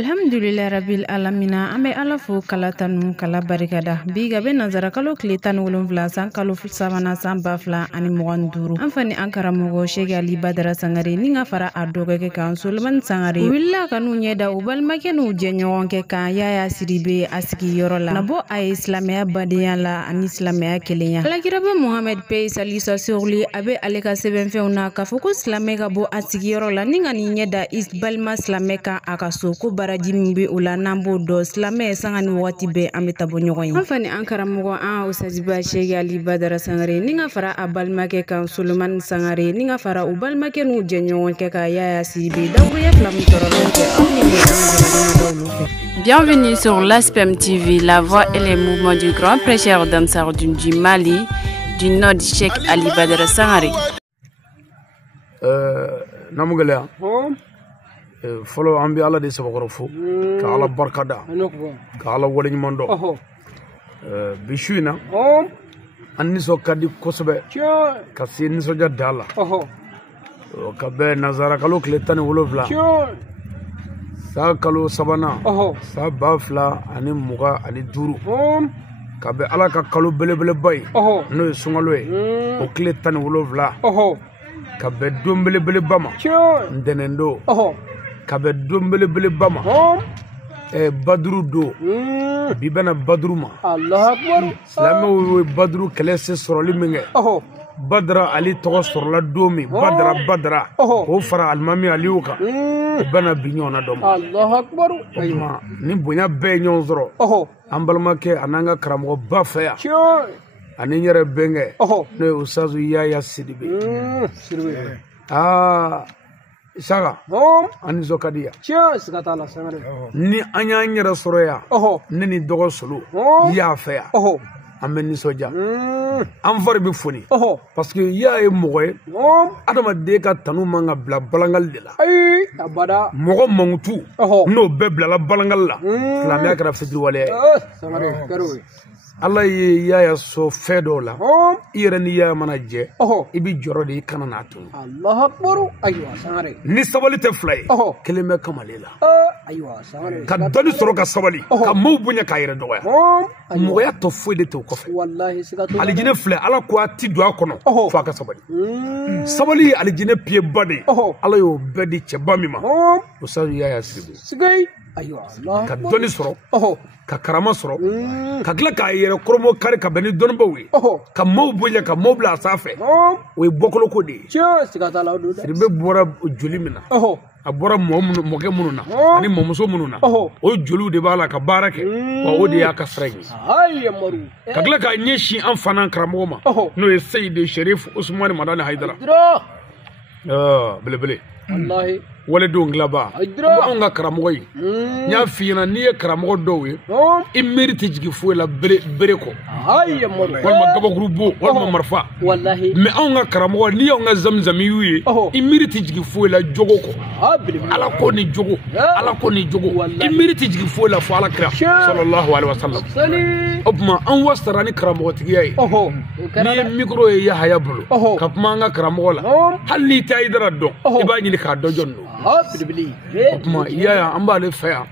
Alhamdulillah Rabbil Alamina ame alafu kala tanu kala barikada biga be nazara kalo kile 17 san kalo sabana san bafla ani mugan duru anfani ankara mogo Sheikh Ali Badara Sangare ninga fara adogeke kan Sulman Sangare willa kanu nyeda ubal makenu jenyoke kan Yaya Sidibe asiki yorola nabo ay islamia badiya la ani islamia kelenya alakirabe Mohamed Pay Salisa Surli abe aleka seben feuna kafuko islameka bo asiki yorola ninga ni nyeda isbalma islameka akaso ko baraji mbe ula nambo do islamé sangani wati be ametabo nyogoy anfani ankara mogo a usaziba Sheikh Ali Badara Sangare ninga fara abalmake kan Sulman Sangare ninga fara ubalmake nu jenyoke ka Yaya Sidibe dawriya flam torolonke Bienvenue sur l'ASPEM TV, la voix et les mouvements du grand prêcheur d'Ansardoun du Mali, du nord du Sheikh Ali Badara Sangare. Namugala follow ambi ala de sabakorofu ka ala barkada ka ala woliñ mondo bishuna anni so kadi kosobe ka sin so jadala ka be nazara kalo kletani wolovla sa kalo sabana sa bafla ani muga ani duru ka be ala ka kalo belebele bay no sungalo o kletani wolovla ka be dombele bama ndenendo kabe dombele bama badru do bibana badru ma Allah akbar islamu badru kelese soroli minge badra ali to sorla domi badra o fara almami aliuka bana binyona dom Allah akbar ayma ni bonya be nyon zoro ambalma ke ananga karamo bafaya ani nyere benge no usazu Yaya Sidibe Saga ani zokadiya sikatala Sangare ni anya nyera soroya ni dogo solo ya faya ameni soja am far bi foni parce que ya e mogoy adama de ka tanu manga bla balangal de la ay abada mogo mangutu no be bla la balangal la la me akra fidri wale Sangare karoy Allah ye Yaya so fedo la ire ni ya manaje ibi joro de kanana to Allah akbar aywa Sangare ni sabali te flay keleme kamalela aywa Sangare ka doni soro ka sabali ka mawbunya ka ire doya mo ya to fuide to ko fe wallahi sikatu alijine flay ala ko ati do akono fa ka sabali sabali alijine pie bade ala yo bedi che bamima o sa Yaya Sidibe sigay aywa Allah ka doni soro ka karama soro ka gla ka yere kromo kare ka beni don bawi ka mawbunya ka mawbla safe o bokolo ko de sikatala do Sidibe bora joli mina abora moke mununa ani momuso mununa o jolu de bala ka barake wa odi ya ka fregi ay maru kagla ka nyeshi an fanan karamo ma no e Sayyid Sharif Usman Madani Haidara bele wallahi wala do nglaba bo anga karamo yi nya fina ni e karamo do we e mérite jigi fo la bere ko ay maru wala gaba grupo wala marfa wallahi me anga karamo ni anga zamzami wi e mérite jigi fo la jogo ko ala ko ni jogo e mérite jigi fo la fo ala kra sallallahu alaihi wasallam opma an wasara ni karamo tigiye ni micro e ya haya bulu kapma anga karamo la halli taydara do e ba ni ka do jonno opma Yaya amba le fa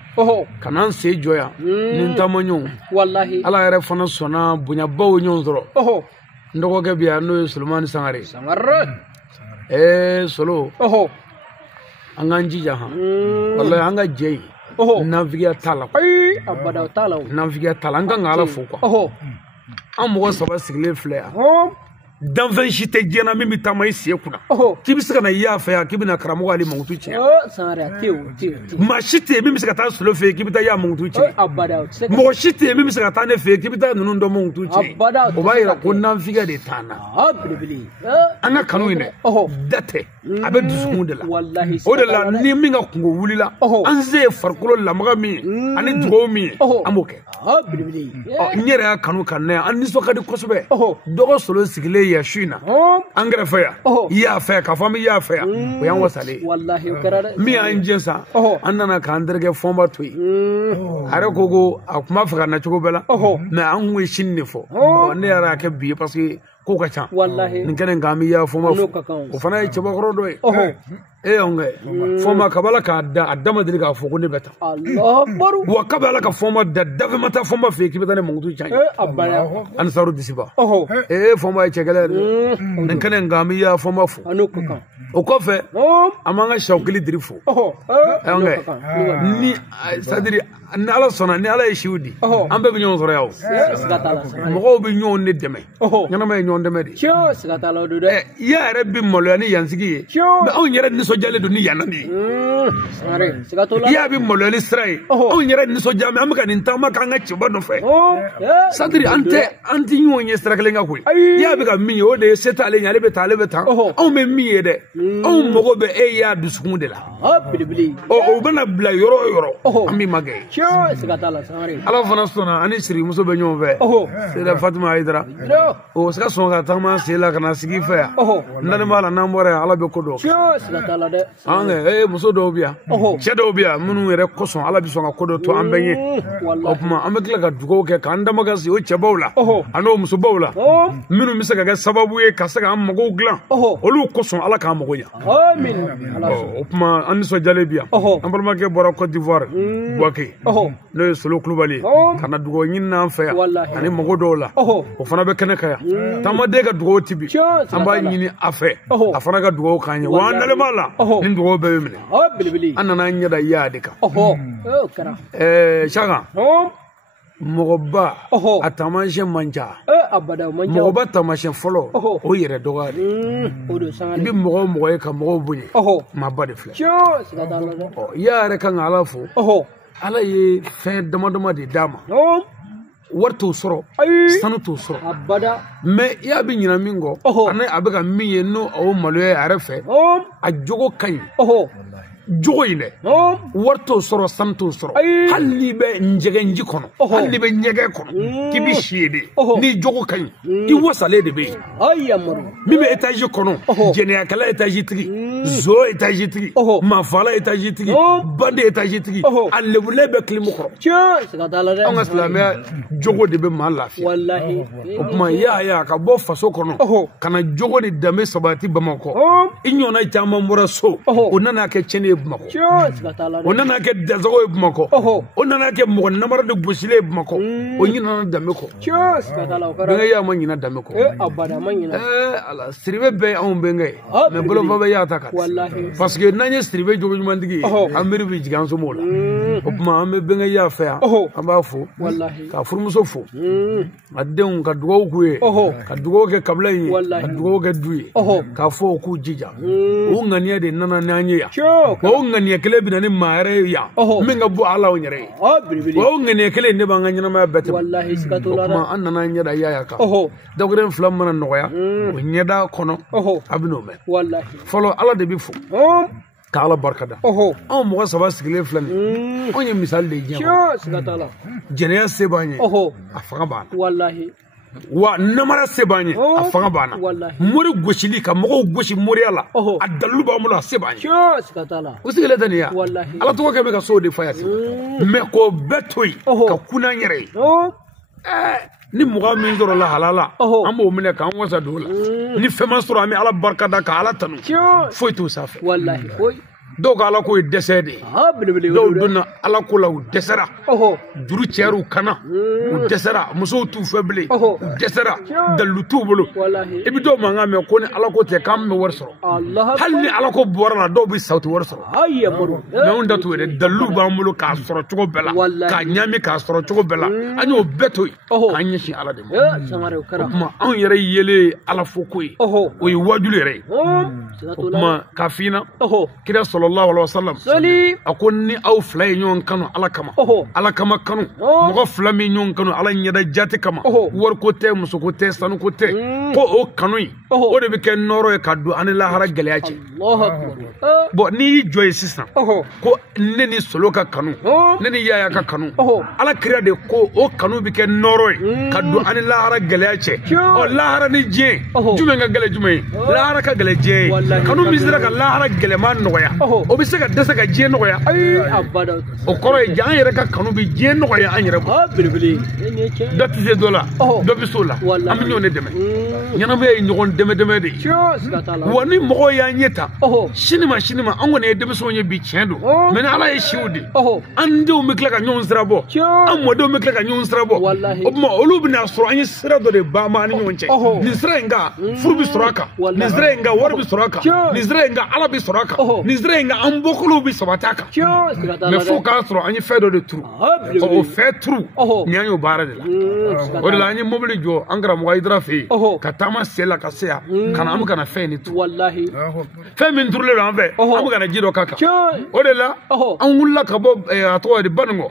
kanan se joya nin tamanyo wallahi ala yare fana sona bunya bawo nyon zoro ndogo ke biya no Sulman Sangare solo anganji jaha wallahi anga jey naviga tala ay abada tala naviga tala anga ngala foko amogo saba sigle flea dans 20 jité jena mimi tamay siekuna kibisika na ya fa ya kibina karamo ali mangutu chi Sangare tiu ma shite mimi sika ta solo fe kibita ya mangutu chi abada mo shite mimi sika ta ne fe kibita nunu ndo mangutu chi abada o bayira ko nan figa de tana anga kanu ine date abe dusumu de la wallahi o de la ni minga kungo wulila anze farkulo la magami ani dugo mi amoke nyere kanu kanne an niso kadi kosobe dogo solo sigile ya shina angara faya ya faya ka fami ya faya o yan wasale wallahi karara mi anjensa annana ka anderge fomba toyi are kogo akuma faga na chugo bela me an wi shinne fo ne yara ke bi parce que ko ka cha wallahi ngene ngami ya foma o fana e cheba goro do onge foma kabala ka da adama dili ka foko ne beta Allah akbar wa kabala ka foma da dafe mata foma fe ki betane mangtu chan abaya ansaru disiba oho foma e chegele nkene ngami ya foma fu anukuka o ko fe amanga shawkili dirifo onge ni sadiri ni ala sona ni ala yeshudi ambe bi nyon soro yawo mo bi nyon ne deme nyana may nyon deme di cyo sigatala do de ya rabbi molo ni yansigi be on yere ni so jale do ni yanani sare sigatola ya bi molo ni sray on yere ni so jame amka ni ntama ka nga chiba no fe sadiri anti nyon ye strakle nga ko ya bi ka mi o de setale nyale be tale be tan on me mi ye de on mo go be ya dusukun de la bilibili o bana bla yoro ambi magay sigatala sare ala fana sona ani siri muso be nyon fe c'est la Fatima Aidara o sika songa tama sela kana sigi fe ndane mala namore ala be ko do sigatala de ange muso do bia che do bia munu yere koson ala bi songa ko do to ambenye opma amekla ka dugo ke kanda magasi o chebawla ano muso bawla minu misaka ga sababu e kasaka am mago glan olu koson ala ka mago nya amin opma an so jale bia ambalma ke bora Côte d'Ivoire boake no solo klubali kana dugo nyinna fa ani mago do la o fana be kene kaya tamade ga dugo tibi amba nyini afe afana ga dugo kanya wa ndale mala ni dugo be mene bilibili anana nyada yaade ka kara shaga mogoba atamashe manja abada manja mogoba tamashe folo o yere dogari odo sangale bi mogo e ka mogo bunye ma bade fle sigatala yaare kan ala fo ala ye fe dama de dama warto soro sanu to soro abada me ya bi nyina mingo ana abega miye no o maloye arefe a jogo kan jogo ine warto soro santo soro halli be njege nji kono halli be nyege kono kibi shede ni jogo kan i wasale de be ayamaru mi be etage kono jene akala etage tri zo etage tri ma fala etage tri bande etage tri alle bule be klimu ko sigatala de on islamia jogo de be mala wallahi kuma ya ka bo faso kono kana jogo ni dame sabati bamako inyona chama mbora so onana ke chene bamako onana ke dazago bamako onana ke mo namara de busile bamako onyina dame ko sigatala nga ya manyina dame ko abada manyina ala siribe be on benga me bolo fa be ya takat wallahi parce que nanye siribe jogo mandigi amiri bi jigan so mola kuma me benga ya fa amba fo wallahi ka furmuso fo adden ka dugo kuye ka dugo ke kabla yi ka dugo ke duye ka fo ku jija o ngania de nana nanye ya o ngania kele bi nani mare ya minga bu ala onyere o ngania kele ne banga nyina ma bete wallahi sikatola kuma annana nyada ya ka dogren flam mana noya o nyada kono abino me wallahi folo ala de bi fo ka ala barkada on mo saba sigile flani on ye misal de jema sigatala jene sebanye afanga bana wallahi wa namara sebanye afanga bana muri goshili ka mo goshi muri ala adalu ba mo la sebanye sigatala usigile daniya wallahi ala to ke be ka so de fayati me ko betoy ka kuna nyere ni muga min doro la halala amo mine kan wasa dola ni fema sura mi ala barkada ka ala tanu foi to safa wallahi foi do ga ala ko desede do duna ala ko la desera juru cheru kana desera muso tu feble desera dalu tubulu ibi do manga me ko ni ala ko te kam me warsoro halli ala ko borala do bi sauti warsoro ayya buru me on datu de dalu ba mulu ka soro chogo bela ka nyami ka soro chogo bela anyo beto anyi shi ala de samare kara ma on yere yele ala fokoy o yi wajule re ma kafina kira sallallahu alaihi wasallam akonni aw flay nyon kanu ala kama kanu mo flami nyon kanu ala nyada jati kama wor ko te muso ko te sanu ko te ko o kanu o de be ken noro e kaddu an la hara gele yaci Allahu akbar bo ni joy sisan ko neni solo ka kanu neni yaya ka kanu ala kira de ko o kanu be ken noro e kaddu an la hara gele yaci o la hara ni je jume nga gele jume la hara ka gele je kanu misira ka la hara gele man noya o bɛ se ka dɛsɛ ka diɲɛ nɔgɔya o kɔrɔ ye an yɛrɛ ka kanu bi diɲɛ nɔgɔya an yɛrɛ bolo dɔ tɛ se dɔ la dɔ bɛ se o la an bɛ ɲɔgɔn de dɛmɛ ɲɛnamaya ye ɲɔgɔn dɛmɛ de ye wa ni mɔgɔw y'an ɲɛ ta sini ma an kɔni ye denmisɛnw ye bi tiɲɛ don mɛ ni ala ye siw di an denw bɛ tila ka ɲɔgɔn sira bɔ an mɔdenw bɛ tila ka ɲɔgɔn sira bɔ o tuma olu bɛna sɔrɔ an ye sira dɔ de ba ma ani ɲɔgɔn cɛ nin sira in kan furu bɛ sɔrɔ a kan nin sira in kan wari bɛ sɔrɔ a kan nin sira in kan ala bɛ sɔrɔ a kan nin sira in kan an bɔkolow bɛ sabati a kan mɛ fo k'a sɔrɔ an ye fɛn dɔ de turu o fɛn turu ni an y'o baara de la o de la an ye mobili jɔ an karamɔgɔ Ayidara fɛ yen ka taama sen la ka se yan ka na an bɛ ka na fɛn in turu fɛn min turulen don an fɛ an bɛ ka na ji dɔ k'a kan o de la an wulila ka bɔ a tɔgɔ ye di Banikɔ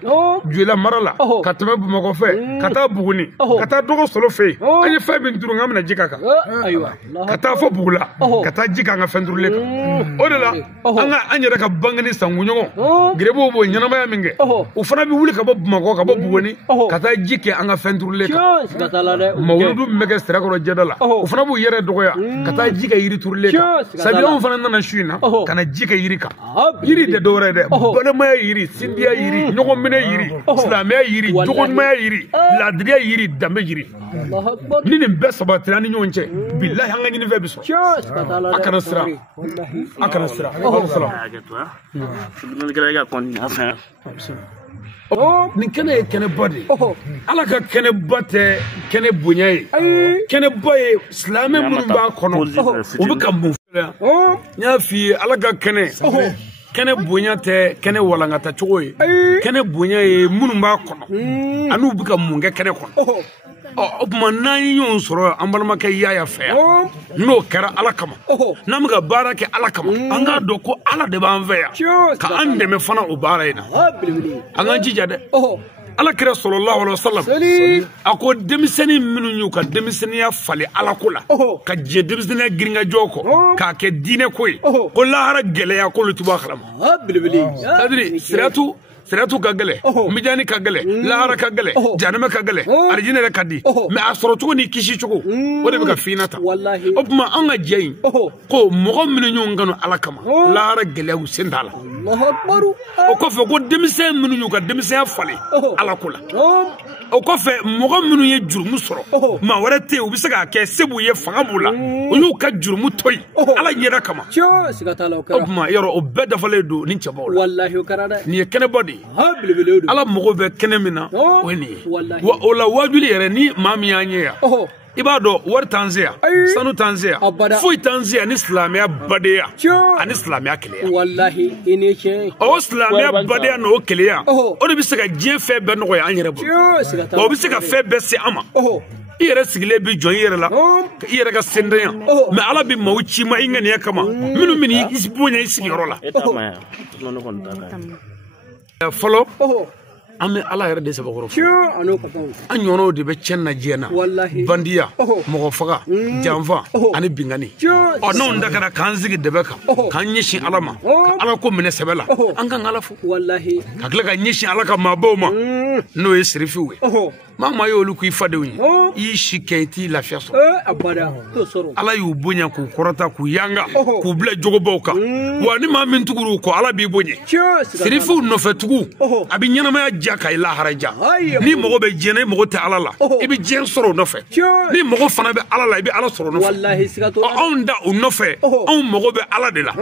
Joyila mara la ka tɛmɛ Bamakɔ fɛ ka taa Buguni ka taa Dɔgɔ Solo fɛ yen an ye fɛn min turu an bɛna ji k'a kan ka taa fɔ Bugula ka taa ji k'an ka fɛn turulen kan o de la an yɛrɛ ka bangeni sankuɲɔgɔn gerebuw b'o ɲɛnamaya min kɛ o fana bɛ wuli ka bɔ Bamakɔ ka bɔ Buguni ka taa ji kɛ an ka fɛn turulen kan mawuludu min bɛ kɛ Sirakɔrɔ Jɛda la o fana b'u yɛrɛ dɔgɔya ka taa ji kɛ yiri turulen kan sabu anw fana nana su in na ka na ji kɛ yiri kan yiri tɛ dɔwɛrɛ dɛ balimaya yiri sindiya yiri ɲɔgɔn minɛ yiri silamɛya yiri jogoɲumanya yiri laadiriya yiri danbe yiri ni nin bɛɛ sabatira ni ɲɔgɔn cɛ bilahi an ka ɲinifɛn bɛ sɔrɔ a kana siran nin kɛnɛ ye kɛnɛba de ye ala ka kɛnɛba tɛ kɛnɛ bonya ye kɛnɛba ye silamɛ minnu b'a kɔnɔ o bɛ ka mun fɛ n y'a f'i ye ala ka kɛnɛ bonya tɛ kɛnɛ walankata cogo ye kɛnɛ bonya ye minnu b'a kɔnɔ an'u bɛ ka mun kɛ kɛnɛ kɔnɔ o tuma n'an ye ɲɔgɔn sɔrɔ an balimakɛ Yaya fɛ yan n'o kɛra ala kama n'an bɛ ka baara kɛ ala kama an k'a dɔn ko ala de b'an fɛ yan ka an dɛmɛ fana o baara in na an k'an jija dɛ ala kira sallallahu alaihi wasallam a ko denmisɛnnin minnu y'u ka denmisɛnniya falen ala ko la ka diɲɛ denmisɛnniya girinkajɔ kɔ k'a kɛ diinɛ ko ye ko lahara gɛlɛya k'olu tɛ bɔ a kalama Siratu ka gɛlɛ Mijani ka gɛlɛ lahara ka gɛlɛ janɛmɛ ka gɛlɛ alijinɛ yɛrɛ ka di mɛ a sɔrɔ cogo ni kisi cogo o de bɛ ka fina ta o tuma an ka jɛ in ko mɔgɔ minnu y'u kanu ala kama lahara gɛlɛyaw sen t'a la o kɔfɛ ko denmisɛn minnu y'u ka denmisɛnya falen ala ko la o kɔfɛ mɔgɔ minnu ye jurumu sɔrɔ maa wɛrɛ tɛ yen u bɛ se k'a kɛ se b'u ye fanga b'u la u y'u ka jurumu to yen ala ɲɛda kama o tuma yɔrɔ o bɛɛ dafalen don ni cɛbaw la nin ye kɛnɛbɔ de ye ala mago bɛ kɛnɛ min na o ye nin ye wa o la wajuli yɛrɛ ni maa min y'an ye yan i b'a dɔn wari t'an se yan sanu t'an se yan foyi t'an se yan ni silamɛya badenya ani silamɛya keleya o silamɛya badenya n'o keleya o de bɛ se ka diɲɛ fɛn bɛɛ nɔgɔya an yɛrɛ bolo wa o bɛ se ka fɛn bɛɛ se an ma i yɛrɛ sigilen bi jɔn i yɛrɛ la i yɛrɛ ka sendenya mɛ ala bɛ maaw ci ma i ŋaniya kama minnu bɛ n'i bonya i sigiyɔrɔ la fɔlɔ an bɛ ala yɛrɛ de sabakɔrɔ an ɲɔgɔnnaw de bɛ cɛn na diɲɛ na bandiya mɔgɔ faga janfa ani bingani n'anw da kɛra k'an sigi dɛbɛ kan k'an ɲɛsin ala ma ka ala ko minɛ sɛbɛ la an kan ala fo ka tila ka ɲɛsin ala ka maabaw ma n'o ye sirifiw ye maa ye olu k'i fadenw ye i y'i si kɛ i t'i lafiya sɔrɔ ala y'u bonya k'u kɔrɔta k'u yanga k'u bila jogobaw kan wa ni maa min tugur'u kɔ ala b'i bonya sirifiw nɔfɛtugu a bɛ ɲɛnamaya ja ka i lahara ja ni mɔgɔ bɛ diɲɛ na i mɔgɔ tɛ ala la i bɛ diɲɛ sɔrɔ o nɔfɛ ni mɔgɔ fana bɛ ala la i bɛ ala sɔrɔ o nɔfɛ anw da o nɔfɛ anw mago bɛ ala de la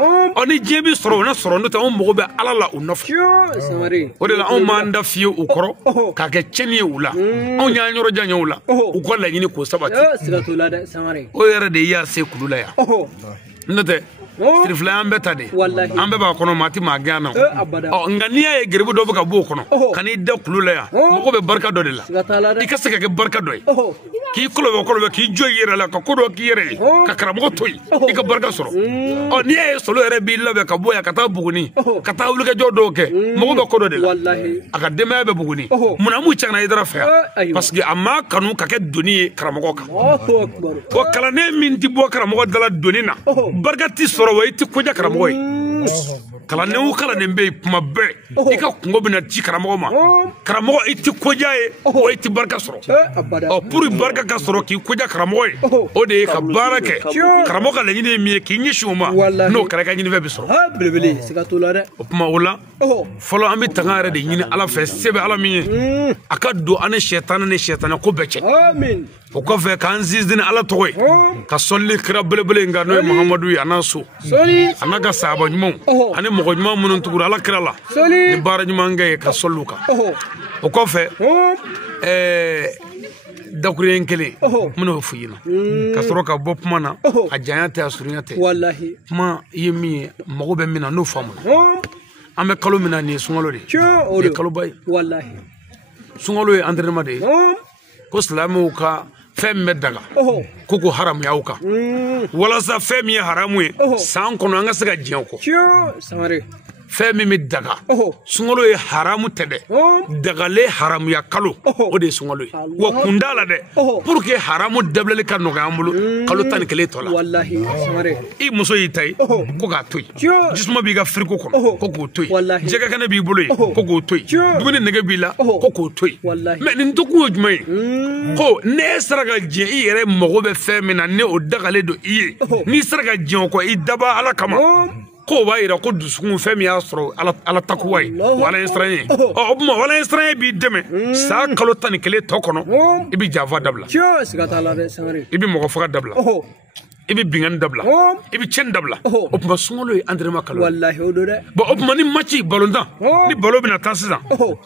ni diɲɛ bɛ sɔrɔ o na sɔrɔ n'o tɛ anw mago bɛ ala la o nɔfɛ o de la anw m'an da fiye u kɔrɔ k'a kɛ tiɲɛni ye u la anw y'an yɔrɔ jan ye u la u ka laɲini k'o sabati o yɛrɛ de y'a se kulu la yan n'o tɛ sirifila an bɛɛ ta de an bɛɛ b'a kɔnɔ maa ti maa gɛn na nka n'i y'a ye geribu dɔ bɛ ka bɔ o kɔnɔ ka n'i da kulu la yan mɔgɔ bɛ barika dɔ de la i ka se ka kɛ barika dɔ ye k'i kɔlɔbɛ k'i jɔ i yɛrɛ la ka ko dɔ k'i yɛrɛ ye ka karamɔgɔ to yen i ka barika sɔrɔ n'i y'a ye solo yɛrɛ b'i labɛn ka bɔ yan ka taa Buguni ka taa wulikajɔ dɔw kɛ mɔgɔ bɛ ko dɔ de la a ka denbaya bɛ Buguni munna m'u cɛ ka na Ayidara fɛ yan parce que a ma kanu ka kɛ doni ye karamɔgɔ kan wa kalanden min ti bɔ karamɔgɔ dala doni na barika ti sɔrɔ wa i ti koja karamɔgɔ ye kalanenw kalanen be kuma bɛɛ I ka kungo bɛna ci karamɔgɔ ma karamɔgɔ I ti koja ye o I ti barika sɔrɔ pour barika ka sɔrɔ k'i koja karamɔgɔ ye o de ye ka baara kɛ karamɔgɔ ka laɲini ye min ye k'i ɲɛsin o ma n'o kɛra I ka ɲinifɛn bɛ sɔrɔ belebele siga t'o la dɛ o kuma o la fɔlɔ an bɛ tanga yɛrɛ de ɲini Ala fɛ se bɛ Ala min ye a ka don an ni sɛtanɛ ko bɛɛ cɛ amin o kɔfɛ k'an sinsin ni Ala tɔgɔ ye ka sɔlili kira belebele in kan n'o ye Muhamadu ye a n'a so a n'a ka sahaba ɲumanw ani mɔgɔ ɲuman minnu tugura Ala kira la ni baara ɲuman kɛ ye ka sɔli u kan o kɔfɛ dakuruɲɛ kelen n bɛn'o f'i ɲɛna ka sɔrɔ ka bɔ kuma na a janya tɛ a surunya tɛ kuma I ye min ye mago bɛ min na n'o faamuna an bɛ kalo min na nin ye sunkalo de ye nin ye kaloba ye sunkalo ye entraînement de ye ko silamɛw ka fɛn min bɛ daga ko haramuya aw kan walasa fɛn min ye haramu ye san kɔnɔ an ka se ka diɲɛ o kɔ fɛn min bɛ daga sunkalo ye haramu tɛ dɛ dagale haramuya kalo o de ye sunkalo ye wa kun t'a la dɛ pour que haramu dabilali ka nɔgɔya an bolo kalo 11 tɔ la I muso y'i ta ye ko k'a to yen jisuma b'i ka frigo kɔnɔ ko k'o to yen jɛgɛ kɛnɛ b'i bolo yen ko k'o to yen dumuni nege b'i la ko k'o to yen mais nin tokun ye jumɛn ye ko ne sera ka diɲɛ I yɛrɛ mago bɛ fɛn min na ne o dagalen don I ye n'i sera ka diɲɛ o kɔ I daba Ala kama ko b'a yira ko dusukun fɛn min y'a sɔrɔ Ala takuwa ye wa Ala ye siran ye o tuma Ala ye siran ye b'i dɛmɛ san kalo 11 tɔ kɔnɔ I bɛ janfa dabila I bɛ mɔgɔ faga dabila I bɛ bingani dabila I bɛ tiɲɛni dabila o tuma sunkalo ye entraînement kalo bon o tuma ni match ballontan ni balo bɛna taa sisan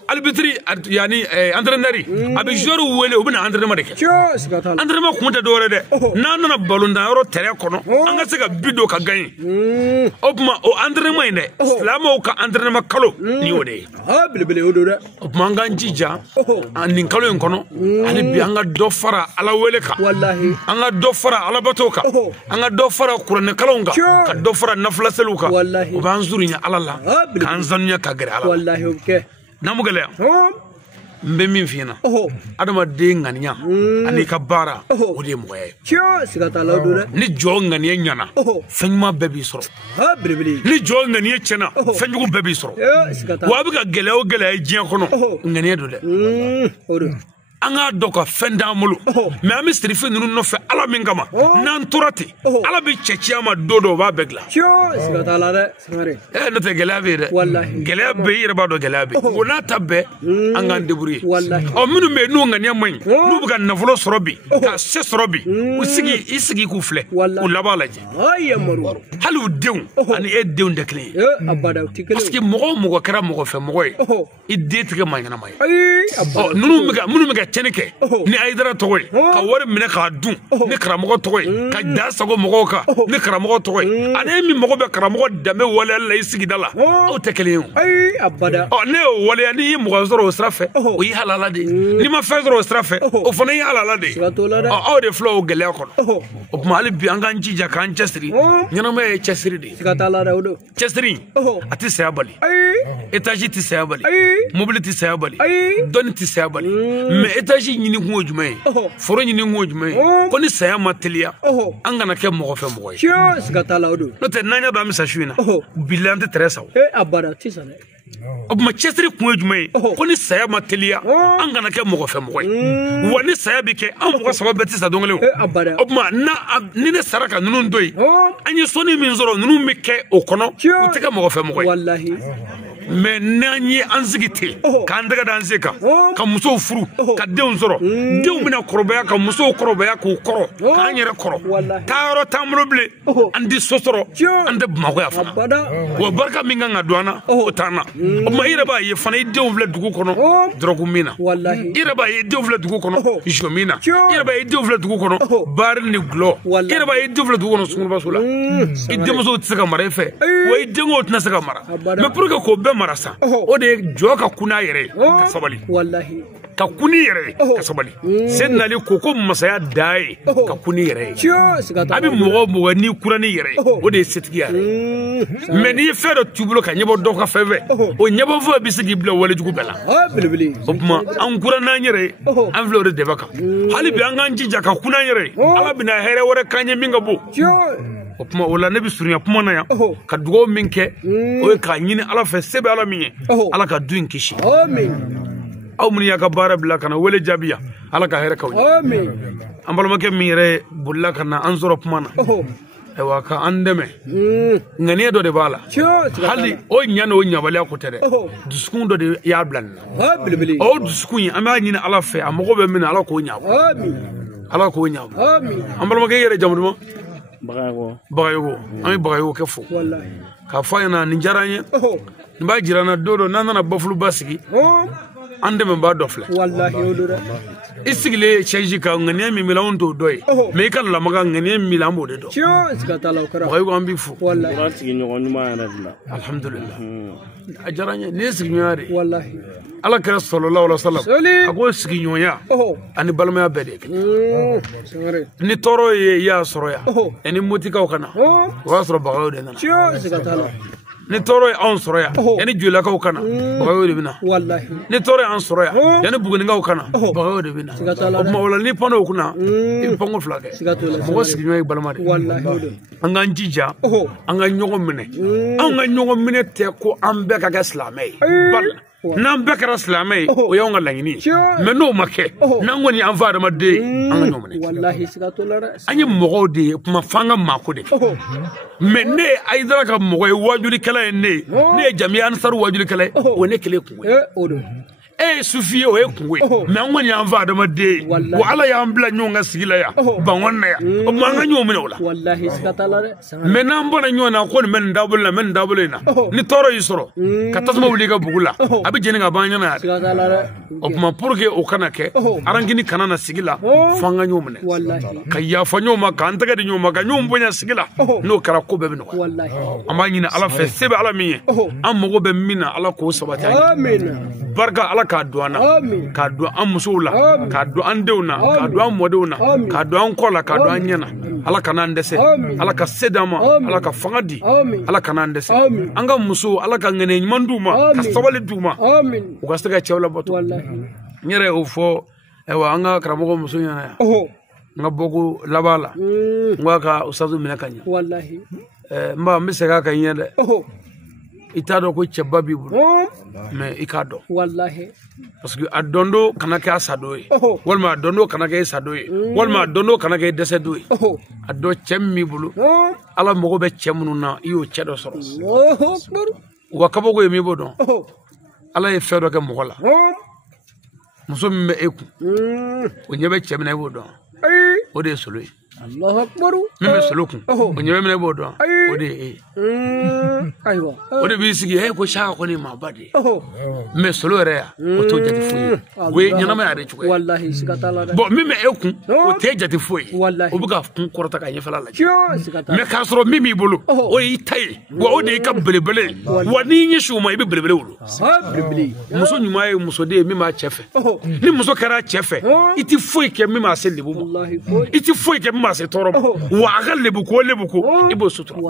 arbitre yani entraîneur a bɛ joueur wele o bɛna entraînement de kɛ entraînement kun tɛ dɔwɛrɛ dɛ n'an nana ballontan yɔrɔ terrain kɔnɔ an ka se ka bi don ka gagner o tuma o entraînement in dɛ silamɛw ka entraînement kalo ni o de ye o tuma an k'an jija nin kalo in kɔnɔ hali bi an ka dɔ fara Ala wele kan an ka dɔ fara Ala bato kan an ka dɔ fara kuranɛ kalanw kan ka dɔ fara nafila seliw kan o b'an surunya Ala la k'an sanuya ka gɛrɛ Ala la n'an ma gɛlɛya n bɛ min f'i ɲɛna adamaden ŋaniya ani ka baara o de ye mɔgɔya ye ni jɔ ŋaniya ɲɛna fɛn ɲuman bɛɛ b'i sɔrɔ ni jɔ ŋaniya tiɲɛna fɛn jugu bɛɛ b'i sɔrɔ wa a bɛ ka gɛlɛya o gɛlɛya ye diɲɛ kɔnɔ ŋaniya don dɛ an k'a dɔn ka fɛn d'an bolo mais an bɛ sirifin ninnu nɔfɛ Ala min kama n'an tora ten Ala bɛ cɛ ci an ma don dɔ o b'a bɛɛ dilan n'o tɛ gɛlɛya bɛ yen dɛ gɛlɛya bɛ yen I yɛrɛ b'a dɔn gɛlɛya bɛ yen o n'a ta bɛɛ an k'an débrouiller minnu bɛ yen n'u ŋaniya man ɲi n'u bɛ ka nafolo sɔrɔ bi ka se sɔrɔ bi I sigi k'u filɛ k'u laban lajɛ hali u denw ani e denw tɛ kelen ye parce que mɔgɔ o mɔgɔ kɛra mɔgɔfɛmɔgɔ ye I den tɛ kɛ maa ɲɛnama ye minnu bɛ ka tiɲɛni kɛ ni Ayidara tɔgɔ ye ka wari minɛ k'a dun ni karamɔgɔ tɔgɔ ye ka da sago mɔgɔw kan ni karamɔgɔ tɔgɔ ye ani min mago bɛ karamɔgɔ danbe waleyali la I sigida la aw tɛ kelen ye o ne y'o waleya n'i ye mɔgɔ sɔrɔ o sira fɛ o y'i halala de ye n'i ma fɛn sɔrɔ o sira fɛ o fana y'i halala de ye aw de filɛ o gɛlɛya kɔnɔ o tuma hali bi an k'an jija k'an cɛsiri ɲɛnamaya ye cɛsiri de ye cɛsiri a tɛ saya bali étage tɛ saya bali mobili tɛ saya bali dɔnni tɛ saya bali mais étage ɲini kun ye jumɛn ye foro ɲini kun ye jumɛn ye ko ni saya ma teliya an kana kɛ mɔgɔ fɛ mɔgɔ ye n'o tɛ n'an y'a dɔn an bɛ sa su in na bilahi an tɛ tɛrɛ sa o tuma cɛsiri kun ye jumɛn ye ko ni saya ma teliya an kana kɛ mɔgɔ fɛ mɔgɔ ye wa ni saya bɛ kɛ an mɔgɔ saba bɛɛ tɛ sa don kelen o tuma ni ne sara ka ninnu to yen an ye sɔnni min sɔrɔ ninnu bɛ kɛ o kɔnɔ u tɛ kɛ mɔgɔ fɛ mɔgɔ ye mais n'an ye an sigi ten k'an tɛgɛ da an sen kan ka musow furu ka denw sɔrɔ denw bɛna kɔrɔbaya ka musow kɔrɔbaya k'u kɔrɔ k'an yɛrɛ kɔrɔ taa yɔrɔ t'an bolo bilen an tɛ so sɔrɔ an tɛ Bamakɔ yan fana wa barika min kan ka don an na o t'an na o tuma I yɛrɛ b'a ye fana I denw filɛ dugu kɔnɔ dɔrɔgu min na I yɛrɛ b'a ye denw filɛ dugu kɔnɔ jɔ min na I yɛrɛ b'a ye denw filɛ dugu kɔnɔ baari ni gulɔ I yɛrɛ b'a ye denw filɛ dugu kɔnɔ sunkurubaso la I denmusow tɛ se ka mara I fɛ wa I denko tɛna se ka mara mais pour que k'o bɛɛ mara sa o de ye jɔ ka kun n'a yɛrɛ ye ka sabali ka kun ni yɛrɛ ye ka sabali Seydina Ali ko masaya da ye ka kun ni yɛrɛ ye a bɛ mɔgɔ mɔgɔ n'i kura ni yɛrɛ ye o de ye setigi yɛrɛ ye mais n'i ye fɛn dɔ t'u bolo ka ɲɛbɔ dɔ ka fɛn fɛ o ɲɛbɔfɛn bɛ se k'i bila walejugu bɛɛ la o tuma an kura n'an yɛrɛ ye an filɛ o de dɛbɛ kan hali bi an k'an jija ka kun n'an yɛrɛ ye Ala bɛna hɛrɛ wɛrɛ k'an ye min ka bon o kuma o la ne bi surunya kuma na ya ka dugaw min kɛ o ye ka ɲini ala fɛ sebe ala min ye ala ka du in kisi amin aw minnu y'a ka baara bila kana wele jaabiya ala ka hɛrɛ k'aw ye amin an balimakɛ min yɛrɛ bolila ka na an sɔrɔ kuma na ayiwa ka an dɛmɛ ŋaniya dɔ de b'a la hali o ɲa n'o ɲabaliya ko tɛ dɛ dusukun dɔ de y'a bila nin na o dusukun in an b'a ɲini ala fɛ a mago bɛ min na ala k'o ɲabɔ ala k'o ɲabɔ an balimakɛ yɛrɛ jamu duman Bagayogo an bɛ Bagayogo kɛ fo k'a fɔ a ɲɛna nin diyara an ye nin b'a jira n na don dɔ n'an nana bafuluba sigi an dɛmɛbaa dɔ filɛ i sigilen chaise kan ŋaniya min b'i la anw t'o dɔ ye mais i ka lamaga ŋaniya min b'i la an b'o de dɔn Bagayogo an b'i fo alhamdulillah a diyara n ye nin ye sigiɲɔgɔnya de ye ala kɛra sallallahu alaihi wasallam a ko sigiɲɔgɔnya ani balimaya bɛɛ de kɛ ni tɔɔrɔ ye i y'a sɔrɔ yan ni motikaw ka na o y'a sɔrɔ Bagayogo de nana ni tɔɔrɔ ye anw sɔrɔ yan yanni jolakaw ka na Bagayogo de bɛ na ni tɔɔrɔ ye an sɔrɔ yan yanni bugunikaw ka na Bagayogo de bɛ na o tuma o la ni panneau kunna i bɛ panko fila kɛ mɔgɔ sigiɲɔgɔn ye balima de an k'an jija an ka ɲɔgɔn minɛ anw ka ɲɔgɔn minɛ tɛ ko an bɛɛ ka kɛ silamɛ ye n'an bɛɛ kɛra silamɛ ye o y'anw ka laɲini ye mais n'o ma kɛ n'an kɔni y'an fa adamaden an ka ɲɔgɔn minɛ an ye mɔgɔw de ye kuma f'an ka maako de kɛ mais ne ye Ayidara ka mɔgɔ ye wajulikɛla ye ne ye Jamiya Ansaru wajulikɛla ye o ye ne kelen kungo ye e ye sufi ye o ye kungo ye mais an kɔni y'an fa adamaden ye wa ala y'an bila ɲɔgɔn ka sigi la yan bangon na yan o tuma an ka ɲɔgɔn minɛ o la mais n'an bɔra ɲɔgɔn na ko nin bɛ nin taabolo la n bɛ nin taabolo in na ni tɔɔrɔ y'i sɔrɔ ka tasuma wuli i ka bugu la a bɛ jeni ka ban ɲɛna yan o tuma pour que o kana kɛ arankini kana na sigi la f'an ka ɲɔgɔn minɛ ka yafa ɲɔgɔn ma k'an tɛgɛ di ɲɔgɔn ma ka ɲɔgɔn bonya sigi la n'o kɛra ko bɛɛ bɛ nɔgɔya an b'a ɲini ala fɛ se bɛ ala min ye an mago bɛ min na ala k'o sabati an ye barika ala k'a don an na k'a don an musow la k'a don an denw na k'a don an mɔdenw na k'a don an kɔ la k'a don an ɲɛ na ala kana an dɛsɛ ala ka se d'an ma ala ka fanga di ala kana an dɛsɛ an ka musow ala ka ŋɛnɛ ɲuman d'u ma ka sabali d'u ma u ka se ka cɛw labato n yɛrɛ y'o fɔ ayiwa an ka karamɔgɔ muso ɲɛna yan n ka bɔko laban la n k'a ka usazu minɛ ka ɲɛ n ba n bɛ segin a kan ɲɛ dɛ i t'a dɔn ko cɛba b'i bolo mais i k'a dɔn parce que a dɔn don kana kɛ a sadon ye walima a dɔn don kana kɛ e sadon ye walima a dɔn don kana kɛ e dɛsɛdon ye a dɔn cɛ min b'i bolo ala mago bɛ cɛ minnu na i y'o cɛ dɔ sɔrɔ wa kabako ye min b'o dɔn ala ye fɛn dɔ kɛ mɔgɔ la muso min bɛ e kun o ɲɛ bɛ cɛ min na i b'o dɔn o de ye solo ye min bɛ solo kun o ɲɛ bɛ min na i b'o dɔn o de ye e ye o de b'i sigi ko saka kɔni maaba de ye mais solo yɛrɛ yan o t'o jate foyi ye o ye ɲɛnamaya de cogo ye bon min bɛ e kun o t'e jate foyi ye o bɛ ka kun kɔrɔta ka ɲɛfɛla lajɛ mais k'a sɔrɔ min b'i bolo o y'i ta ye wa o de y'i ka belebele ye wa n'i ɲɛsin o ma i bɛ belebele wolo muso ɲuman ye musoden ye min b'a cɛ fɛ ni muso kɛra cɛ fɛ i tɛ foyi kɛ min b'a se lebu ma i tɛ foyi kɛ min b'a se tɔɔrɔ ma wa a ka lebu ko i b'o sutura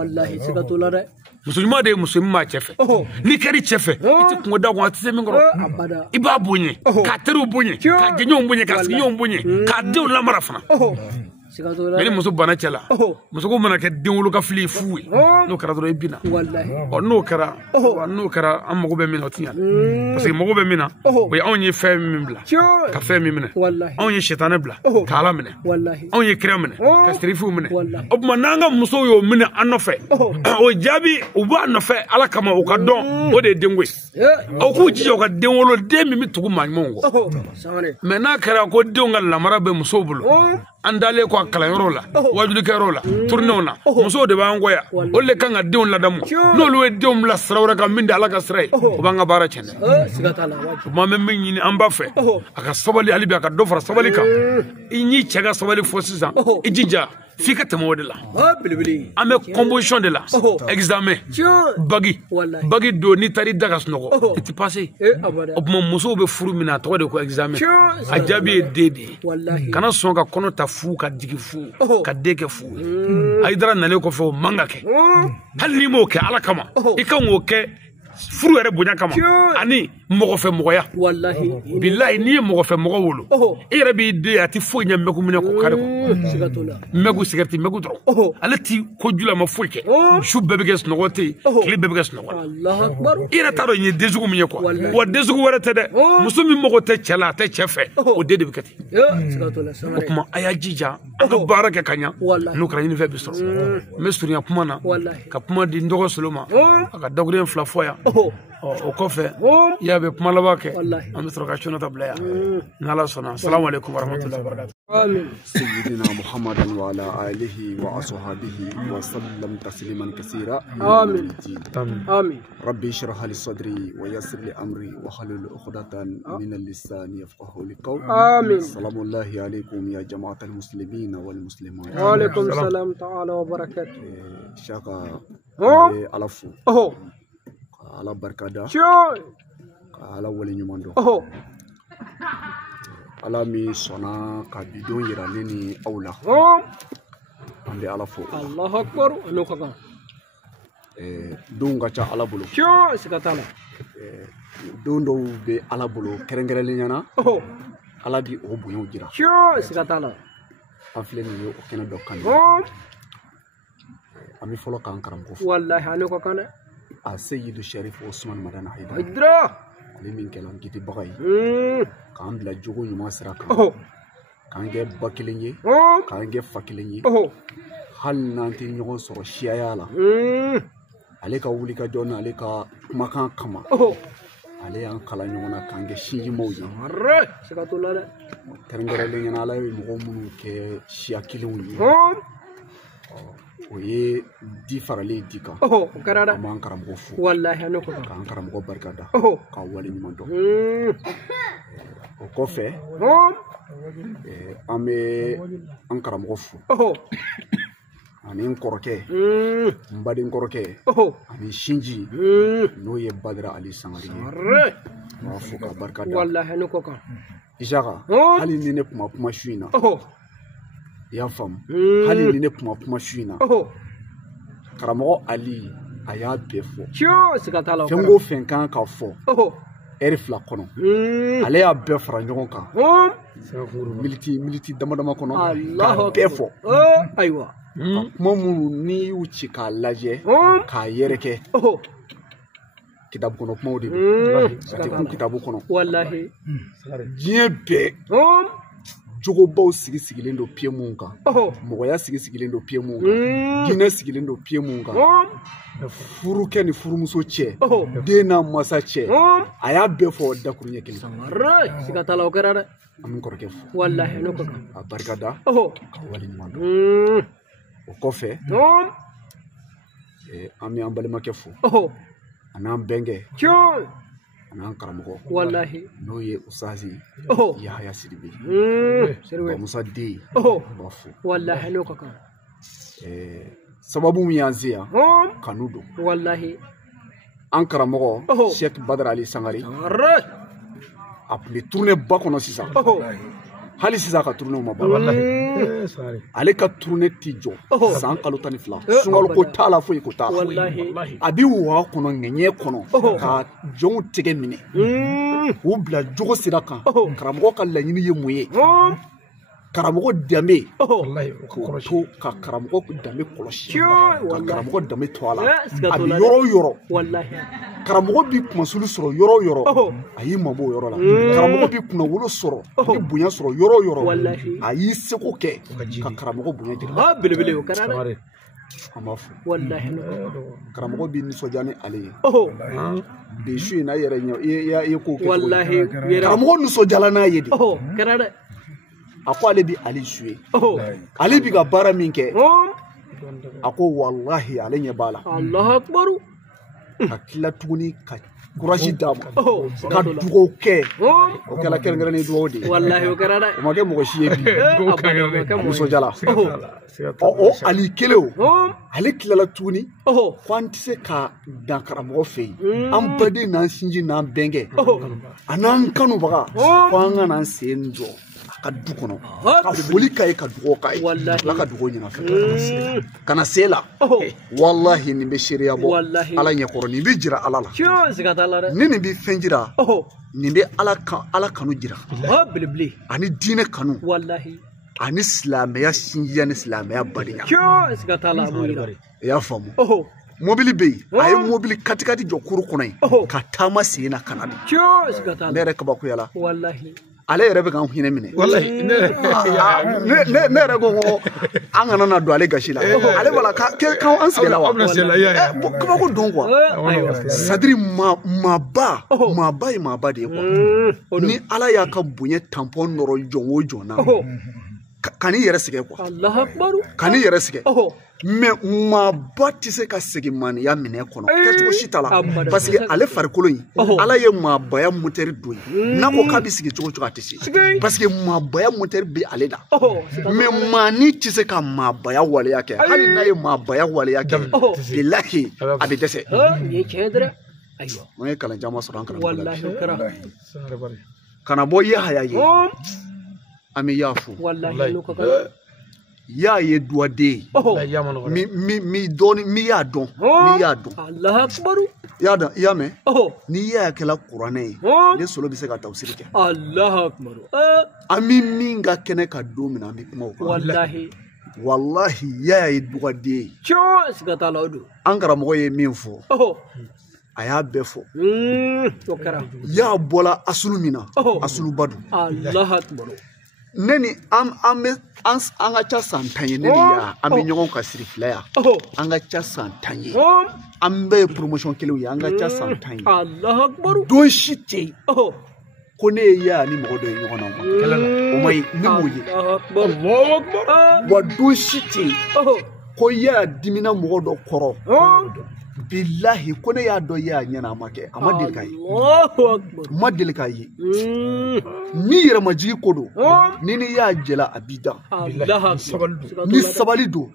muso ɲuman de ye muso min b'a cɛ fɛ n'i kɛr'i cɛ fɛ i tɛ kungo da kɔnɔ a tɛ se min kɔrɔ i b'a bonya k'a teriw bonya k'a jɛɲɔgɔnw bonya k'a sigiɲɔgɔnw bonya k'a denw lamara fana mais ni muso banna cɛ la muso ko mana kɛ den wolo ka fili fu ye n'o kɛra dɔrɔn i bina n'o kɛra an mago bɛ min na o ti ɲa parce que mago bɛ min na o ye anw ye fɛn min bila ka fɛn min minɛ anw ye sitana bila ka ala minɛ anw ye kira minɛ ka sirifiw minɛ o tuma n'an ka musow y'o minɛ an nɔfɛ o jaabi u b'a nɔfɛ ala kama u ka dɔn o de ye denko ye aw k'u jija u ka den wolo den min bɛ tugu maa ɲumanw kɔ mais n'a kɛra ko denw ka lamara bɛ musow bolo an dalen ko a kalanyɔrɔw la wajulikɛyɔrɔw la tournéw na musow de b'an kɔ yan olu de kan ka denw ladamu n'olu ye denw bila sira wɛrɛ kan min tɛ ala ka sira ye o b'an ka baara tiɲɛ dɛ tuma bɛ min ɲini an b'a fɛ a ka sabali hali bi a ka dɔ fara sabali kan i n'i cɛ ka sabali fɔ sisan i jija f'i ka tɛmɛ o de la an bɛ composition de la examen bagi don n'i taara i da ka sunɔgɔ i tɛ passé o tuma musow bɛ furu min na a tɔgɔ de ko examen a jaabi ye den de ye kana sɔn ka kɔnɔ ta fu ka digi fu ka den kɛ fu ye Ayidara nalen kɔfɛ o man ka kɛ hali n'i m'o kɛ ala kama i kan k'o kɛ furu yɛrɛ bonya kama ani mɔgɔ fɛ mɔgɔya wallahi billahi n'i ye mɔgɔ fɛ mɔgɔ wolo e yɛrɛ b'i den a ti foyi ɲɛ mɛku minɛ ko kari mɛku sigarɛti mɛku dɔrɔn ale ti ko jula ma foyi kɛ su bɛɛ bɛ kɛ sunɔgɔ tɛ yen tile bɛɛ bɛ kɛ sunɔgɔ i yɛrɛ t'a dɔn nin ye den sugu min ye quoi wa den sugu wɛrɛ tɛ dɛ muso min mago tɛ cɛ la a tɛ cɛ fɛ o den de bɛ kɛ ten o kuma a y'a jija a ka baara kɛ ka ɲa n'o kɛra ɲinifɛn bɛ sɔrɔ n bɛ surunya kuma na ka kuma di n dɔgɔ Solo ma a ka dakuruɲɛ 2 fɔ yan o kɔfɛ i y'a bɛ kuma laban kɛ an bɛ sɔrɔ ka Sionata bila yan n'Ala sɔnna assalamu alaikum warahmatullahi wabarakatuh سيدنا محمد وعلى آله وأصحابه وسلم تسليما كثيرا آمين آمين ربي اشرح لي صدري ويسر لي أمري واحلل عقدة من اللسان يفقهوا قولي آمين سلام الله عليكم يا جماعة المسلمين والمسلمات وعليكم السلام تعالى وبركاته شاكا ألفو على بركاته على ولي نيماندو ala mi sɔnna ka bidon yira ne ni aw la an bɛ ala fo Allahu akbar anu ka kan don ka ca ala bolo siga t'a la don dɔw bɛ ala bolo kɛrɛnkɛrɛnlen ɲɛna ala bi o bonyaw jira siga t'a la an filɛ nin ye o kɛnɛ dɔ kan an bɛ fɔlɔ k'an karamɔgɔ fo wallahi anu ka kan dɛ a Seyidu Sharif Usman Madana Haidara ale min kɛla n kitibaga ye k'an bila jogo ɲuman sira kan k'an kɛ ba kelen ye k'an kɛ fa kelen ye hali n'an tɛ ɲɔgɔn sɔrɔ siyaya la ale ka wuli ka jɔ n'ale ka kumakan kama ale y'an kala ɲɔgɔn na k'an kɛ sinjimaw ye siga t'o la dɛ kɛrɛnkɛrɛnlen ɲɛna ala ye mɔgɔ minnu kɛ siya kelenw ye o ye di faralen di kan o kɛra dɛ an b'an karamɔgɔ fo wallahi anu ka kan k'an karamɔgɔ barika da k'a wale ɲuman dɔn o kɔfɛ an bɛ an karamɔgɔ fo ani n kɔrɔkɛ n baden kɔrɔkɛ ani sinji n'o ye Badara Ali Sangare ye n b'a fo ka barika da wallahi anu ka kan Isaka hali ni ne kuma kuma su in na i y'a faamu hali ni ne kuma su in na karamɔgɔ Ali a y'a bɛɛ fɔ siga t'a la fɛn o fɛn kan ka fɔ ɛri 2 kɔnɔ ale y'a bɛɛ fara ɲɔgɔn kan militi dama dama kɔnɔ k'a bɛɛ fɔ ayiwa ka kuma minnu n'i y'u ci k'a lajɛ k'a yɛrɛkɛ kitabu kɔnɔ kumaw de don a tɛ kun kitabu kɔnɔ wallahi diɲɛ bɛɛ jogobaw sigilen don pied mun kan mɔgɔya sigilen don pied mun kan diinɛ sigilen don pied mun kan furukɛ ni furumuso cɛ den n'a masa cɛ a y'a bɛɛ fɔ dakuruɲɛ kelen siga t'a la o kɛra dɛ an bɛ kɔrɔkɛ fo wallahi anu ka kan a barika da ka wale ɲuman dɔn o kɔfɛ an bɛ an balimakɛ fo a n'an bɛnkɛ a n'an karamɔgɔ wallahi n'o ye Usazi Yahaya Sidibe Musa den b'a fo wallahi anu ka kan sababu min y'an se yan kanu don wallahi an karamɔgɔ Sheikh Badara Ali Sangare a tun bɛ tournée ba kɔnɔ sisan hali sisan ka tournée ma ban ale ka tournée ti jɔ san kalo 12 sunkalo ko t'a la foyi ko t'a la a bi wa kɔnɔ ŋɛɲɛ kɔnɔ ka jɔnw tɛgɛ minɛ k'u bila jogo sira kan karamɔgɔ ka laɲini ye mun ye karamɔgɔ danbe k'o to ka karamɔgɔ danbe kɔlɔsi ka karamɔgɔ danbe to a la a bɛ yɔrɔ o yɔrɔ karamɔgɔ bi kumasulu sɔrɔ yɔrɔ o yɔrɔ a y'i mabɔ o yɔrɔ la karamɔgɔ bi kunnawolo sɔrɔ a bi bonya sɔrɔ yɔrɔ o yɔrɔ a y'i seko kɛ ka karamɔgɔ bonya jira belebele o kɛra dɛ an b'a fɔ wallahi karamɔgɔ bi nisɔndiya ni ale ye bi su in na i yɛrɛ ɲɛ i ye ko kɛ wallahi karamɔgɔ nisɔndiyala n'a ye de kɛra dɛ a ko ale bi Ali su ye ale bi ka baara min kɛ a ko wallahi ale ɲɛ b'a la Allahu akbar ka tila tuguni ka courage d'a ma ka dugawu kɛ o kɛla kɛrɛnkɛrɛnnen dugawu de wallahi o kɛra dɛ o ma kɛ mɔgɔ si ye bi a nisɔndiyala o Ali kelen o ale tilala tuguni ko an tɛ se ka dan karamɔgɔ fɛ yen an baden n'an sinji n'an bɛnkɛ a n'an kanubaga ko an ka n'an sen jɔ ka du kɔnɔ ka foli k'a ye ka dugawu k'a ye Ala ka dugawu ɲɛna fɛ kana se la wallahi nin bɛ seereya bɔ Ala ɲɛkɔrɔ nin bɛ jira Ala la ni nin bɛ fɛn jira nin bɛ Ala kanu jira ani diinɛ kanu ani silamɛya sinjiya ni silamɛya badenya i y'a faamu mobili bɛ yen a ye mobili katikati jɔ kuru kɔnɔ yen ka taama sen na ka na ne yɛrɛ kabakoya la ale yɛrɛ bɛ k'an hinɛ minɛ ne yɛrɛ ko an kana na don ale gasi la ale b'a la k'an sigila wa kabako don quoi sadiri maaba ye maaba de ye quoi ni Ala y'a ka bonya tampon nɔrɔ jɔn o jɔn na kan'i yɛrɛ sɛgɛn quoi kan'i yɛrɛ sɛgɛn mais maaba tɛ se ka segin maniya minɛ kɔnɔ kɛcogo si t'a la parce que ale farikolo in Ala ye maabaya motɛri don ye n'a ko k'a bɛ sigi cogo cogo a tɛ se parce que maabaya motɛri bɛ ale da mais maa ni tɛ se ka maabaya waleya kɛ hali n'a ye maabaya waleya kɛ bilahi a bɛ dɛsɛ an ye kalan caman sɔrɔ an karamɔgɔ la kana bɔ Yahaya ye an bɛ y'a fo y'a ye duwaden mi y'a dɔn i y'a mɛn ni y'a kɛla kuranɛ ye ne solo bɛ se ka tafsiri kɛ an bɛ min ka kɛnɛ ka don min na an bɛ kuma o kan wallahi y'a ye duwaden ye an karamɔgɔ ye min fɔ a y'a bɛɛ fɔ y'a bɔla asulu min na asuluba don ne ni an ka ca san 10 ye ne ni ya an bɛ ɲɔgɔn ka siri fila ya an ka ca san 10 ye an bɛɛ ye promotion kelenw ye an ka ca san 10 ye don si tɛ yen ko ne ye ya ni mɔgɔ dɔ ye ɲɔgɔn na o ma ye ne m'o ye wa don si tɛ yen ko ya dimina mɔgɔ dɔ kɔrɔ billahi ko ne y'a dɔn y'a ɲɛna a ma kɛ a ma deli k'a ye ma deli k'a ye ni yɛrɛmajigi ko don ni y'a jɛla a b'i da ni sabali don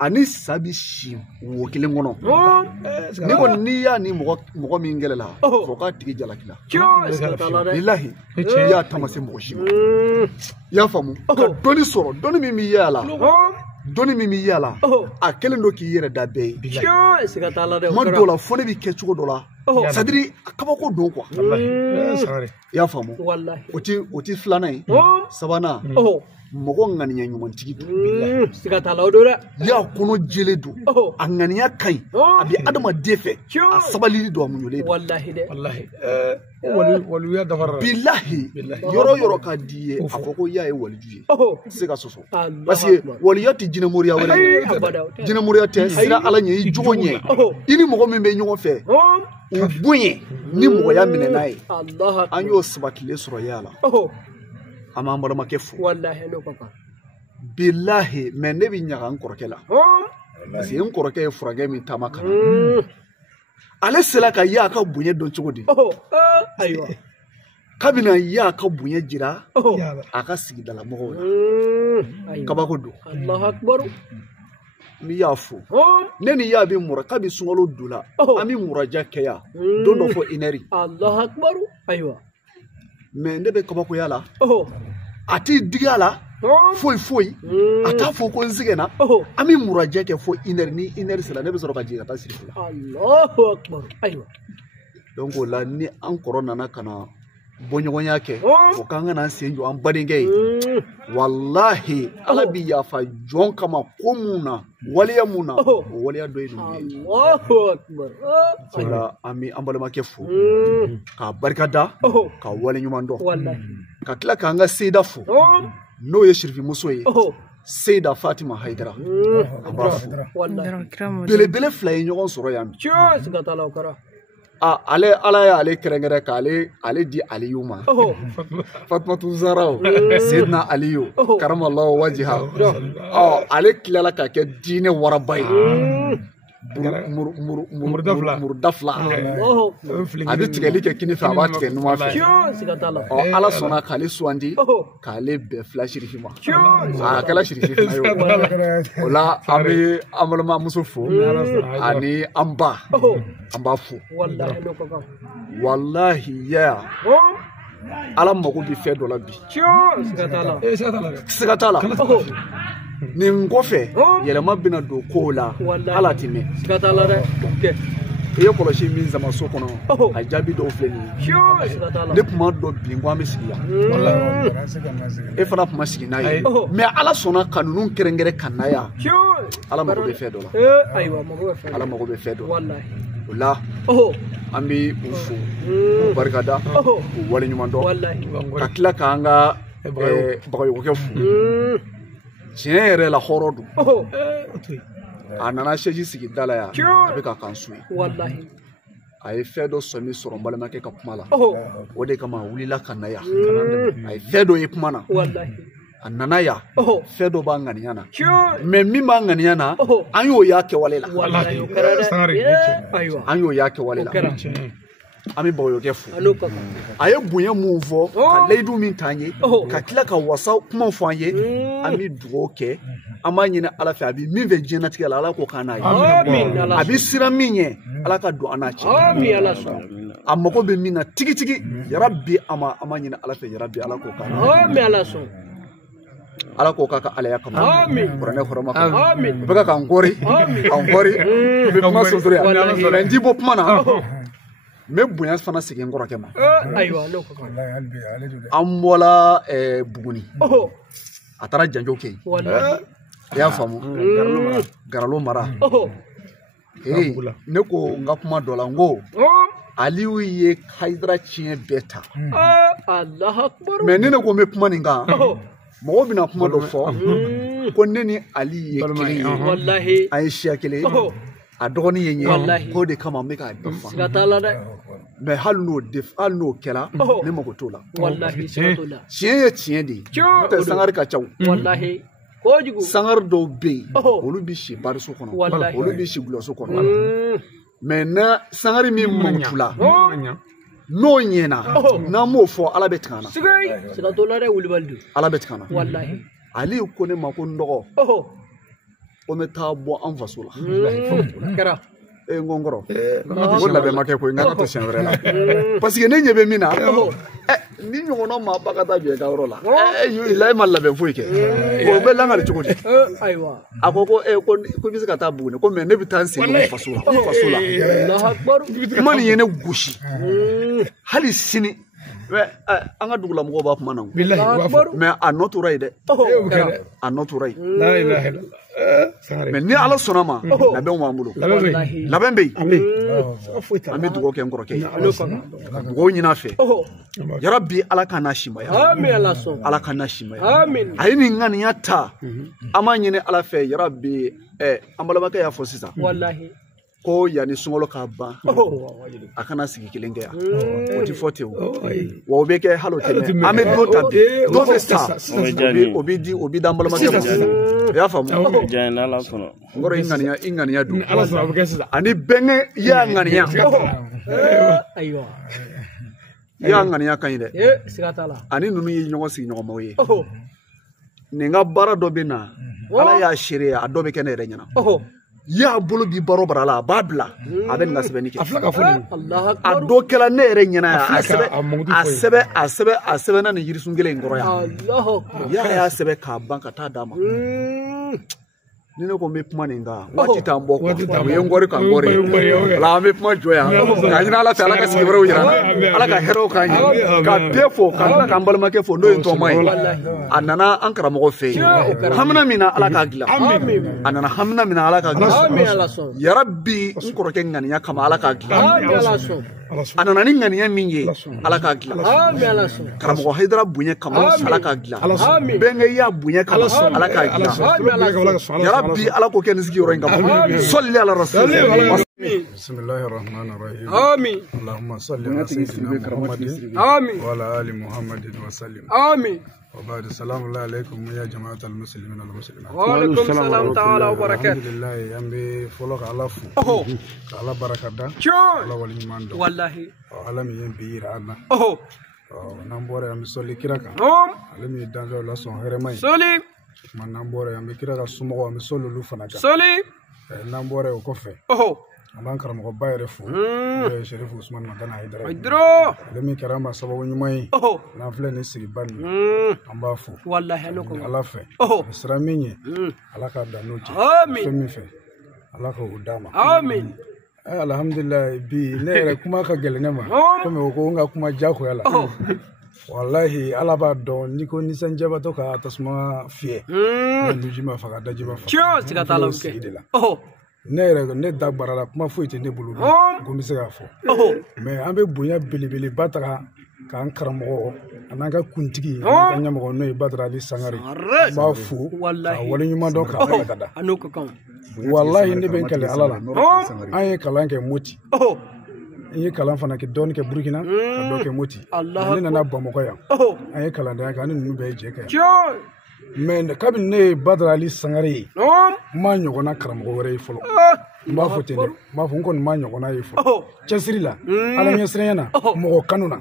ani sabi si wo kelen kɔnɔ ne ko n'i y'a ni mɔgɔ min kɛlɛ la fo k'a tigi jalaki la billahi y'a taama se mɔgɔ si ma i y'a faamu ka dɔnni sɔrɔ dɔnni min b'i y'a la dɔnni min b'i y'a la a kɛlen don k'i yɛrɛ da bɛɛ ye kuma dɔw la fo ne bɛ kɛ cogo dɔ la c'est à dire kabako don quoi i y'a faamu o ti filanan ye sabanan mɔgɔ ŋaniya ɲumantigi don y'a kɔnɔ jɛlen don a ŋaniya ka ɲi a bɛ adamaden fɛ a sabalili don a muɲulen don bilahi yɔrɔ yɔrɔ ka di ye a fɔ ko y'a ye waliju ye tɛ se ka sɔsɔ parce que waliya tɛ jinɛ moriya wɛrɛ ye jinɛ moriya tɛ sira Ala ɲɛ i jogo ɲɛ i ni mɔgɔ min bɛ ɲɔgɔn fɛ u bonya ni mɔgɔya minɛ n'a ye an y'o sabatilen sɔrɔ y'a la an b'an balimakɛ fo bilahi mais ne bɛ ɲaga n kɔrɔkɛ la parce que n kɔrɔkɛ ye furakɛ min taama kana ale sera ka y'a ka bonya dɔn cogo di kabini y'a ka bonya jira a ka sigidala mɔgɔw la kabako don n'i y'a fo ne ni y'a bɛ mura kabi sunkalo don la an bɛ muraja kɛ yan don dɔ fɔ 1 heure mais ne bɛ kabakoya la a t'i digi a la foyi a t'a fɔ ko n sɛgɛnna an bɛ muraja kɛ fo 1 heure ni 1 heure sera ne bɛ sɔrɔ ka jigin ka taa siri fila donc o la ni an kɔrɔ nana ka na bɔɲɔgɔnya kɛ o k'an ka na sen jɔ an badenkɛ ye wallahi Ala bɛ yafa jɔn kama ko mun na waleya mun na o waleya dɔ ye ninnu ye o la an bɛ an balimakɛ fo k'a barika da ka wale ɲuman dɔn ka tila k'an ka seyida fo n'o ye sirifimuso ye Seyida Fatima Hayidara an b'a fo belebele fila ye ɲɔgɔn sɔrɔ yan ale Ala y'ale kɛrɛnkɛrɛn k'ale di Aliyu ma Fatumatu Zahra Seyidina Aliyu karamallahu wajiha ale tilala ka kɛ diinɛ waraba ye murda fila a bɛ tigɛli kɛ kini fɛ a b'a tigɛ numan fɛ Ala sɔnna k'ale sugandi k'ale bɛn fila sirifi ma a kɛla sirifi fila ye o la an bɛ an balimamuso fo ani an ba an b'a fo wallahi ya ala mago bi fɛ dɔ la bi siga t'a la nin kɔfɛ yɛlɛma bɛna don kow la ala ti mɛn i ye kɔlɔsi min sama so kɔnɔ a jaabi dɔw filɛ nin ye ne kuma dɔ bin ko an bɛ sigi yan e fana kuma sigi n'a ye mais ala sɔnna ka ninnu kɛrɛnkɛrɛn ka na yan ala mago bɛ fɛn dɔ la ala mago bɛ fɛn dɔ la o la an bɛ u fo k'u barikada k'u waleɲuman dɔn ka tila k'an ka bagayɔgɔkɛ fo tiɲɛ yɛrɛ la hɔrɔn don a nana sɛji sigi da la yan a bɛ ka kan su ye a ye fɛn dɔ sɔmi sɔrɔ n balimakɛ ka kuma la o de kama a wulila ka na yan a ye fɛn dɔ ye kuma na a nana yan fɛn dɔ b'a ŋaniya na mais min b'a ŋaniya na an y'o y'a kɛwale la an y'o y'a kɛwale la an bɛ bagayɔkɛ fo a ye bonya mun fɔ ka layidu min t'an ye ka tila ka wasa kuma fɔ an ye an bɛ dugawu kɛ an b'a ɲini ala fɛ a bɛ min fɛ diɲɛnatigɛ la ala k'o k'an n'a ye a bɛ siran min ɲɛ ala ka don an n'a cɛ a mago bɛ min na tigitigi yarabi an b'a ɲini ala fɛ yarabi ala k'o k'an n'a ye ala k'o k'a ka alaya kama kuranɛ hɔrɔma kama u bɛ ka n kɔri u bɛ kuma soso yan mɛ n t'i bɔ kuma na n bɛ bonya fana segin n kɔrɔkɛ ma an bɔla Buguni a taara janjo kɛ yen i y'a faamu Garalo mara ne ko n ka kuma dɔ la n ko Aliyu ye Hayidara tiɲɛ bɛɛ ta mais ne ko n bɛ kuma nin kan mɔgɔw bɛna kuma dɔ fɔ ko ne ni Ali ye kelen ye an ye siya kelen a dɔgɔnin ye n ye k'o de kama n bɛ k'a bɛɛ fa mais hali n'o kɛra ne mago t'o la tiɲɛ ye tiɲɛ de ye n'o tɛ Sangare ka ca Sangare dɔw bɛ yen olu bɛ si bariso kɔnɔ olu bɛ si gulɔso kɔnɔ mais na Sangare min mangutula n'o ɲɛna n'an m'o fɔ ala bɛ tigɛ an na ala bɛ tigɛ an na ale ko ne ma ko n dɔgɔ ko n bɛ taa bɔ an faso la n ko n kɔrɔ ko labɛn ma kɛ koyi n ka to siɲɛ wɛrɛ la parce que ne ɲɛ bɛ min na ni ɲɔgɔnna maa ba ka taa jɔ i ka yɔrɔ la e ma labɛn foyi kɛ o bɛ langari cogo di a ko ko i bɛ se ka taa Buguni ko mais ne bɛ taa n sen faso la kuma nin ye ne gosi hali sini an ka dugulamɔgɔw b'a kuma na mais a nɔ tora yen dɛ a nɔ tora yen mais ni ala sɔnna ma labɛnw b'an bolo labɛn bɛ yen an bɛ dugawu kɛ n kɔrɔkɛ ye ka dugawu ɲini a fɛ yarabi ala ka n'a simaya ala ka n'a simaya a ye nin ŋaniya ta an b'a ɲini ala fɛ yarabi an balimakɛ y'a fɔ sisan ko yanni sunkalo k'a ban a kana sigi kelen kɛ yan o tɛ fɔ ten wa o bɛ kɛ hali o tɛ mɛn an bɛ don ta bi don bɛ sa o bɛ di an balimakɛ ma o y'a faamu n kɔrɔ i ŋaniya don ani bɛnkɛ i y'a ŋaniya i y'a ŋaniya ka ɲi dɛ ani ninnu ye ɲɔgɔn sigi ɲɔgɔnmaw ye nin ka baara dɔ bɛ na ala y'a seere a dɔ bɛ kɛ ne yɛrɛ ɲɛna y'a bolo bi baro bara la a b'a bila a bɛ nin ka sɛbɛnni kɛ a dɔ kɛla ne yɛrɛ ɲɛna yan a sɛbɛnna nin yirisun kelen in kɔrɔ yan y'a sɛbɛn k'a ban ka taa d'a ma ni ne ko n bɛ kuma nin kan waati t'an bɔ quoi o ye n kɔri ka n kɔri ala an bɛ kuma jɔ yan k'a ɲini ala fɛ ala ka sigi wɛrɛw yira ala ka hɛrɛw k'an ye ka bɛɛ fo ka tila k'an balimakɛ fo n'o ye tɔma ye a nana an karamɔgɔ fɛ yen hamina min na ala k'a dilan a nana hamina min na ala k'a dilan yarabi n kɔrɔkɛ ŋaniya kama ala k'a dilan a nana ni ŋaniya min ye ala k'a dilan karamɔgɔ Hayidara bonya kama ala k'a dilan bɛnkɛ y'a bonya kama ala k'a dilan yarabi ala k'o kɛ nin sigiyɔrɔ in kama sɔli ala rasul bismillahir rahmanir rahim amin allahumma salli ala sayyidina muhammadin amin wa ala ali muhammadin wa sallim amin وبعد السلام الله عليكم يا جماعة المسلمين والمسلمات. وعليكم السلام تعالى وبركاته. الحمد لله يمبي فلوك على فو. على بركة دا. على ولي ماندو. والله. على مي يمبي رانا. نامبورة يمبي سولي كيراكا. على مي دانجو لا سون هرماي. سولي. من نامبورة يمبي كيراكا سمو يمبي سولو لوفناكا. سولي. نامبورة وكوفي. an b'an karamɔgɔba yɛrɛ fo n'o ye Sherifu Usman Magana Hayidara ye ale min kɛra an ma sababu ɲuman ye n'an filɛ nin sigiba nin an b'a fo ni Ala fɛ ni sira min ye Ala k'a dan n'o cɛ fɛn min fɛ Ala k'o d'a ma alhamdulilayi bi ne yɛrɛ kuma ka gɛlɛn ne ma komi o ko n ka kuma diyagoya la walahi Ala b'a dɔn n'i ko nisɔndiyabatɔ ka tasuma fiyɛ ne nuji ma faga daji ma faga siga t'a la sigi de la ne yɛrɛ ne da bara la kuma foyi tɛ ne bolo ko n bɛ se k'a fɔ mais an bɛ bonya belebeleba ta k'an karamɔgɔ an'an ka kuntigi an'an ka ɲɛmɔgɔ n'o ye Badara Ali Sangare an b'a fo ka waleɲuman dɔn k'a barikada walahi ne bɛ n kɛlɛ Ala la an ye kalan kɛ Moti n ye kalan fana kɛ dɔɔnin kɛ Burukina ka dɔ kɛ Moti ne nana Bamakɔ yan an ye kalandenya kɛ an ni ninnu bɛɛ ye jɛ kɛ yan mais kabini ne ye Badara Ali Sangare ye n ma ɲɔgɔnna karamɔgɔ wɛrɛ ye fɔlɔ n b'a fɔ ten dɛ n b'a fɔ n kɔni ma ɲɔgɔnna ye fɔlɔ cɛsiri la Ala ɲɛsiranya na mɔgɔ kanu na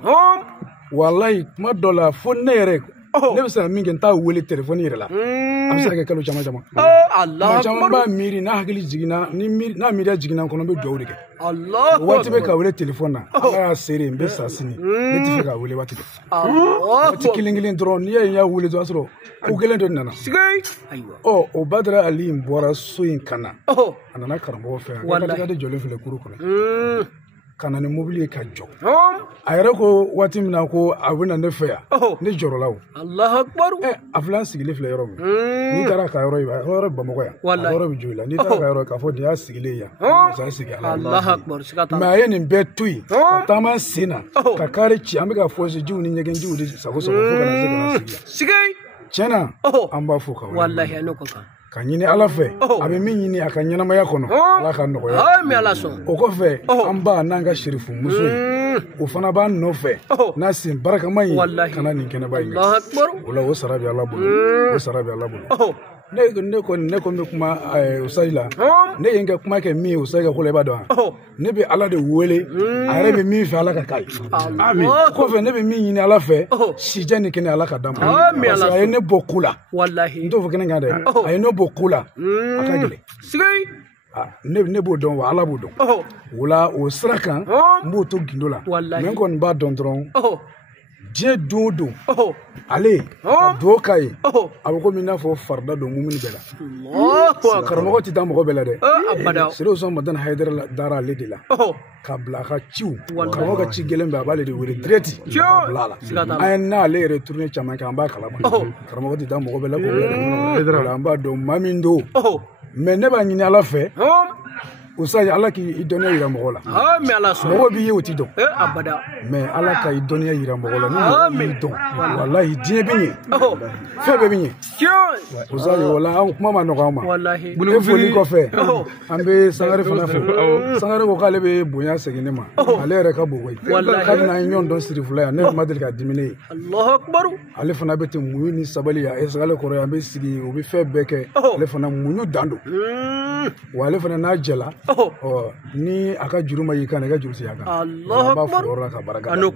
walahi kuma dɔ la fo ne yɛrɛ ne bɛ se ka min kɛ n t'a wele telefɔni yɛrɛ la a bɛ se ka kɛ kalo caman caman tuma caman b'a miiri n'a hakili jiginna n'a miiriya jiginna n kɔnɔ n bɛ dugawu de kɛ waati bɛ ka wele telefɔni na Ala y'a seere n bɛ sa sini ne tɛ fɛ ka wele waati bɛɛ waati kelen kelen dɔrɔn n'i y'a wele dɔrɔn sɔrɔ ko gɛlɛn dɔ nana o Badara Ali in bɔra so in ka na a nana karamɔgɔ fɛ yan ka de jɔlen filɛ kuru kɔnɔ ka na ni mobili ye ka jɔ a yɛrɛ ko waati min na ko a bɛ na ne fɛ yan ne jɔrɔla o a filɛ an sigilen filɛ yɔrɔ min n'i taara ka yɔrɔ ye a yɔrɔ Bamakɔ yan a yɔrɔ bɛ jo i la n'i taara ka yɔrɔ k'a fɔ nin y'a sigilen yan masa sigi Ala mais a ye nin bɛɛ to yen ka taama sen na ka kari ci an bɛ ka fɔsijiw ni ɲɛgɛnjiw de sago sago fo ka na se ka na sigi yan tiɲɛna an b'a fɔ ka wale ka ɲini Ala fɛ a bɛ min ɲini a ka ɲɛnamaya kɔnɔ Ala ka nɔgɔya o kɔfɛ an ba n'an ka Sherifu muso ye o fana b'an nɔfɛ n'a sen barakama ye ka na nin kɛnɛba in o la o sara bɛ Ala bolo o sara bɛ Ala bolo ne kɔni bɛ kuma Usayi la ne ye n ka kuma kɛ min ye Usayi ka ko la i b'a dɔn wa ne bɛ Ala de wele a yɛrɛ bɛ min fɛ Ala ka k'a ye kɔfɛ ne bɛ min ɲini Ala fɛ sijɛ ni kɛnɛ Ala ka d'a ma parce que a ye ne bɔ ko la n t'o fɔ kɛnɛ kan dɛ a ye ne bɔ ko la a ka gɛlɛn ne b'o dɔn wa Ala b'o dɔn o la o sira kan n b'o to gindo la mais n kɔni b'a dɔn dɔrɔn diɲɛ don o don ale ka dugawu k'a ye a bɛ komi i n'a fɔ farida don mumuni bɛɛ la karamɔgɔ tɛ taa mɔgɔ bɛɛ la dɛ Sherifu Usman Magana Hayidara dara ale de la ka bila a ka ciw karamɔgɔ ka ci gɛlɛn bɛɛ a b'ale de wele direct ka bila a la an ye n'ale yɛrɛ tourné caman kɛ an b'a kalama karamɔgɔ tɛ taa mɔgɔ bɛɛ la k'o an b'a dɔn maa min don mais ne b'a ɲini Ala fɛ Usayi Ala k'i dɔnniya yira mɔgɔ la mɔgɔ b'i ye o t'i dɔn mais Ala ka i dɔnniya yira mɔgɔ la ni mɔgɔ b'i dɔn walahi diɲɛ bɛ ɲɛ fɛn bɛɛ bɛ ɲɛ Usayi wala an kuma ma nɔgɔ an ma e foli kɔfɛ an bɛ Sangare fana fo Sangare ko k'ale bɛ bonya segin ne ma ale yɛrɛ ka bon koyi kabini an ye ɲɔgɔn dɔn Sirifula yan ne ma deli ka dimi ne ye ale fana bɛ ten muɲu ni sabali yan ale kɔrɔ yan an bɛ sigi u bɛ fɛn bɛɛ kɛ ale fana muɲu dan don wa ale fana n'a jɛla ni a ka juru ma y'i kan i ka juru si a kan an b'a fɔ yɔrɔ la ka barika da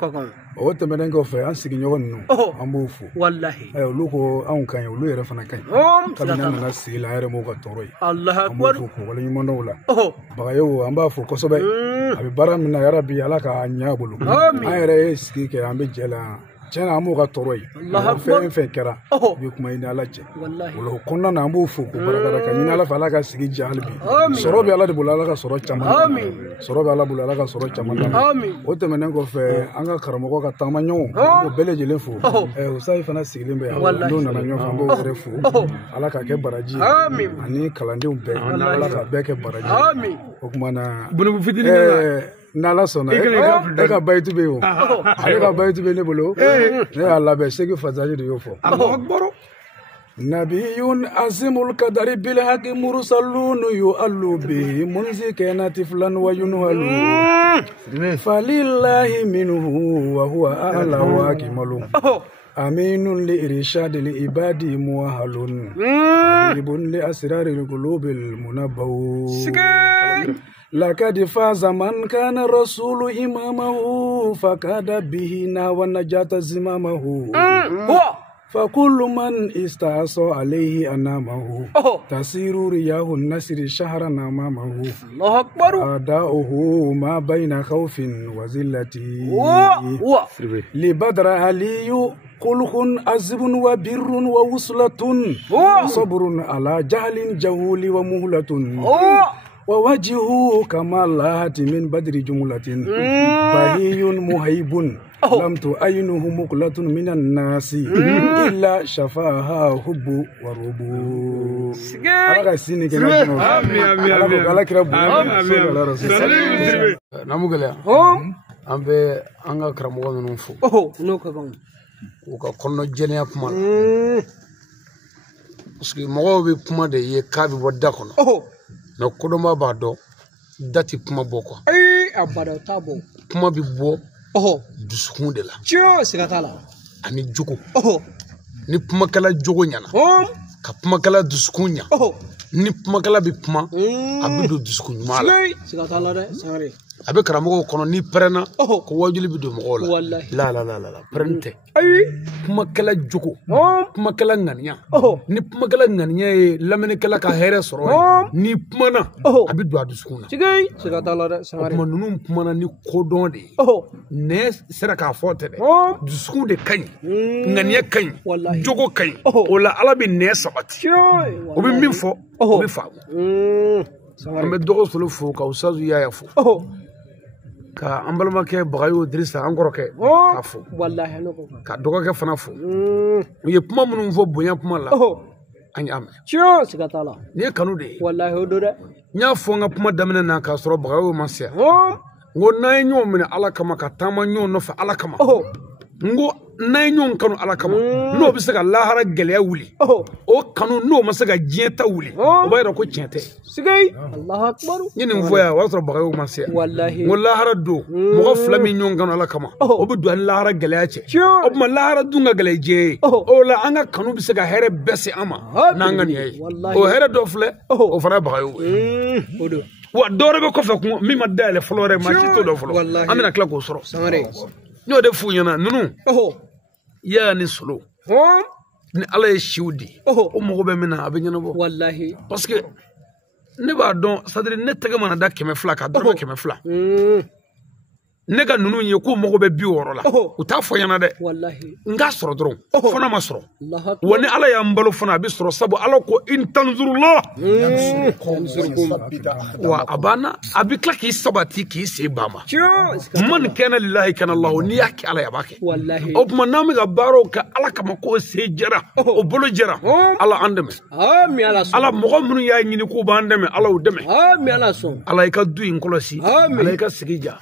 o tɛmɛnen kɔfɛ an sigiɲɔgɔn ninnu an b'o fo olu ko anw ka ɲi olu yɛrɛ fana ka ɲi kabini an nana sigi la an yɛrɛ m'o ka tɔɔrɔ ye an b'o fo k'o waleɲuman dɔn o la Bagayogo an b'a fo kosɛbɛ a bɛ baara min na yarabi Ala k'a ɲɛ a bolo an yɛrɛ ye sigi kɛ an bɛ jɛ la tiɲɛna an b'o ka tɔɔrɔ ye fɛn fɛn kɛra i bɛ kuma i ni Ala cɛ o kɔnɔna na an b'o fo k'o barikada ka ɲini Ala fɛ Ala ka sigi diya hali bi sɔrɔ bɛ Ala de bolo Ala ka sɔrɔ caman sɔrɔ bɛ Ala bolo Ala ka sɔrɔ caman o tɛmɛnen kɔfɛ an ka karamɔgɔ ka taama ɲɔgɔn o bɛɛ lajɛlen fo Usayi fana sigilen bɛ yan n'o nana ɲɔgɔn fɛ an b'o yɛrɛ fo Ala ka kɛ baraji ye ani kalandenw bɛɛ Ala ka bɛɛ kɛ baraji o tuma na n'Ala sɔnna e ka bayitu bɛ yen o ale ka bayitu bɛ ne bolo ne y'a labɛn Seki Fasaji de y'o fɔ nabiyun azimul kadari bil haqi mursalun yu'allu bi munzi kanati fulan wa yunhalu falillahi minhu wa huwa a'la wa kimalu aminun li irshadi li ibadi muwahalun ibun li asraril qulubil munabbaw لقد فاز من كان الرسول إمامه فكاد به ونجات زمامه فكل من استعصى عليه أنامه تسير رياه النسر شهرا أمامه الله أكبر أداؤه ما بين خوف وزلة لبدر علي خلق عذب وبر ووصلة وصبر على جهل جهول ومهلة ووجهه كمالات من بدر جملة بهي مهيب لم تعينه مقلة من الناس إلا شفاها حب وربو an bɛ an ka karamɔgɔ ninnu fo u ka kɔnɔ jɛlenya kuma la parce que mɔgɔw bɛ kuma de ye k'a bɛ bɔ da kɔnɔ mais kodɔnba b'a dɔn da tɛ kuma bɔ quoi kuma bɛ bɔ dusukun de la ani jogo ni kumakɛla jogo ɲɛna ka kumakɛla dusukun ɲa ni kumakɛla bɛ kuma a bɛ don dusukun ɲuman la a bɛ karamɔgɔw kɔnɔ ni pɛrɛnna ko wajuli bɛ don mɔgɔw la la pɛrɛn tɛ kumakɛla jogo kumakɛla ŋaniya ni kumakɛla ŋaniya ye lamɛnnikɛla ka hɛrɛ sɔrɔ ni kumana a bɛ don a dusukun na o tuma ninnu kumana ni kodɔn de ye nɛ sera k'a fɔ tɛ dɛ dusukun de ka ɲi ŋaniya ka ɲi jogo ka ɲi o la ala bɛ nɛ sabati o bɛ min fɔ o bɛ faamu an bɛ dɔgɔ solo fo ka usazu yaya fo ka an balimakɛ bagayo dirisa an kɔrɔkɛ k'a fo ka dɔgɔkɛ fana fo u ye kuma minnu fɔ bonya kuma la an y'a mɛn nin ye kanu de ye n y'a fɔ n ka kuma daminɛ na k'a sɔrɔ bagayo ma se yan n ko n'an ye ɲɔgɔn minɛ ala kama ka taama ɲɔgɔn nɔfɛ ala kama n ko n'an ye ɲɔgɔn kanu ala kama n'o bɛ se ka lahara gɛlɛya wuli o kanu n'o ma se ka diɲɛ ta wuli o b'a yira ko tiɲɛ tɛ n ye nin fɔ yan o y'a sɔrɔ bagayow ma se yan n ko lahara don mɔgɔ fila min ɲɔgɔn kanu ala kama o bɛ don ani lahara gɛlɛya cɛ o tuma lahara dun ka gɛlɛya diɲɛ ye o la an ka kanu bɛ se ka hɛrɛ bɛɛ se an ma n'an ka nin ye o hɛrɛ dɔ filɛ o fana ye bagayow ye wa dɔ wɛrɛ bɛ kɔfɛ kuma min ma dayɛlɛ fɔlɔ wɛrɛ maa si t'o dɔn fɔlɔ an bɛna tila k'o sɔrɔ n y'o de f'u ɲɛna ninnu ya ni solo ni ala ye siw di o mago bɛ min na a bɛ ɲɛnabɔ parce que ne b'a dɔn sadiri ne tɛgɛ mana da 200 ka dɔrɔmɛ 200 ne ka ninnu ye k'u mago bɛ 60 la u t'a fɔ ɲɛna dɛ n k'a sɔrɔ dɔrɔn fana ma sɔrɔ wa ni ala y'an balo fana a bɛ sɔrɔ sabu ala ko in tanzurullah wa a banna a bɛ tila k'i sabati k'i se ba ma man kana lillahi kana lahu n'i y'a kɛ ala ye a b'a kɛ o tuma n'an bɛ ka baaraw kɛ ala kama k'o se jɛra o bolo jɛra ala an dɛmɛ ala mɔgɔ minnu y'a ɲini k'u b'an dɛmɛ ala y'u dɛmɛ ala i ka du in kɔlɔsi ala i ka sigi ja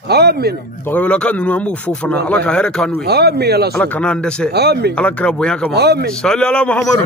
bagayolaka ninnu an b'u fo fana ala ka hɛrɛ k'an n'u ye ala kana an dɛsɛ ala kira bonya kama sali ala muhamadu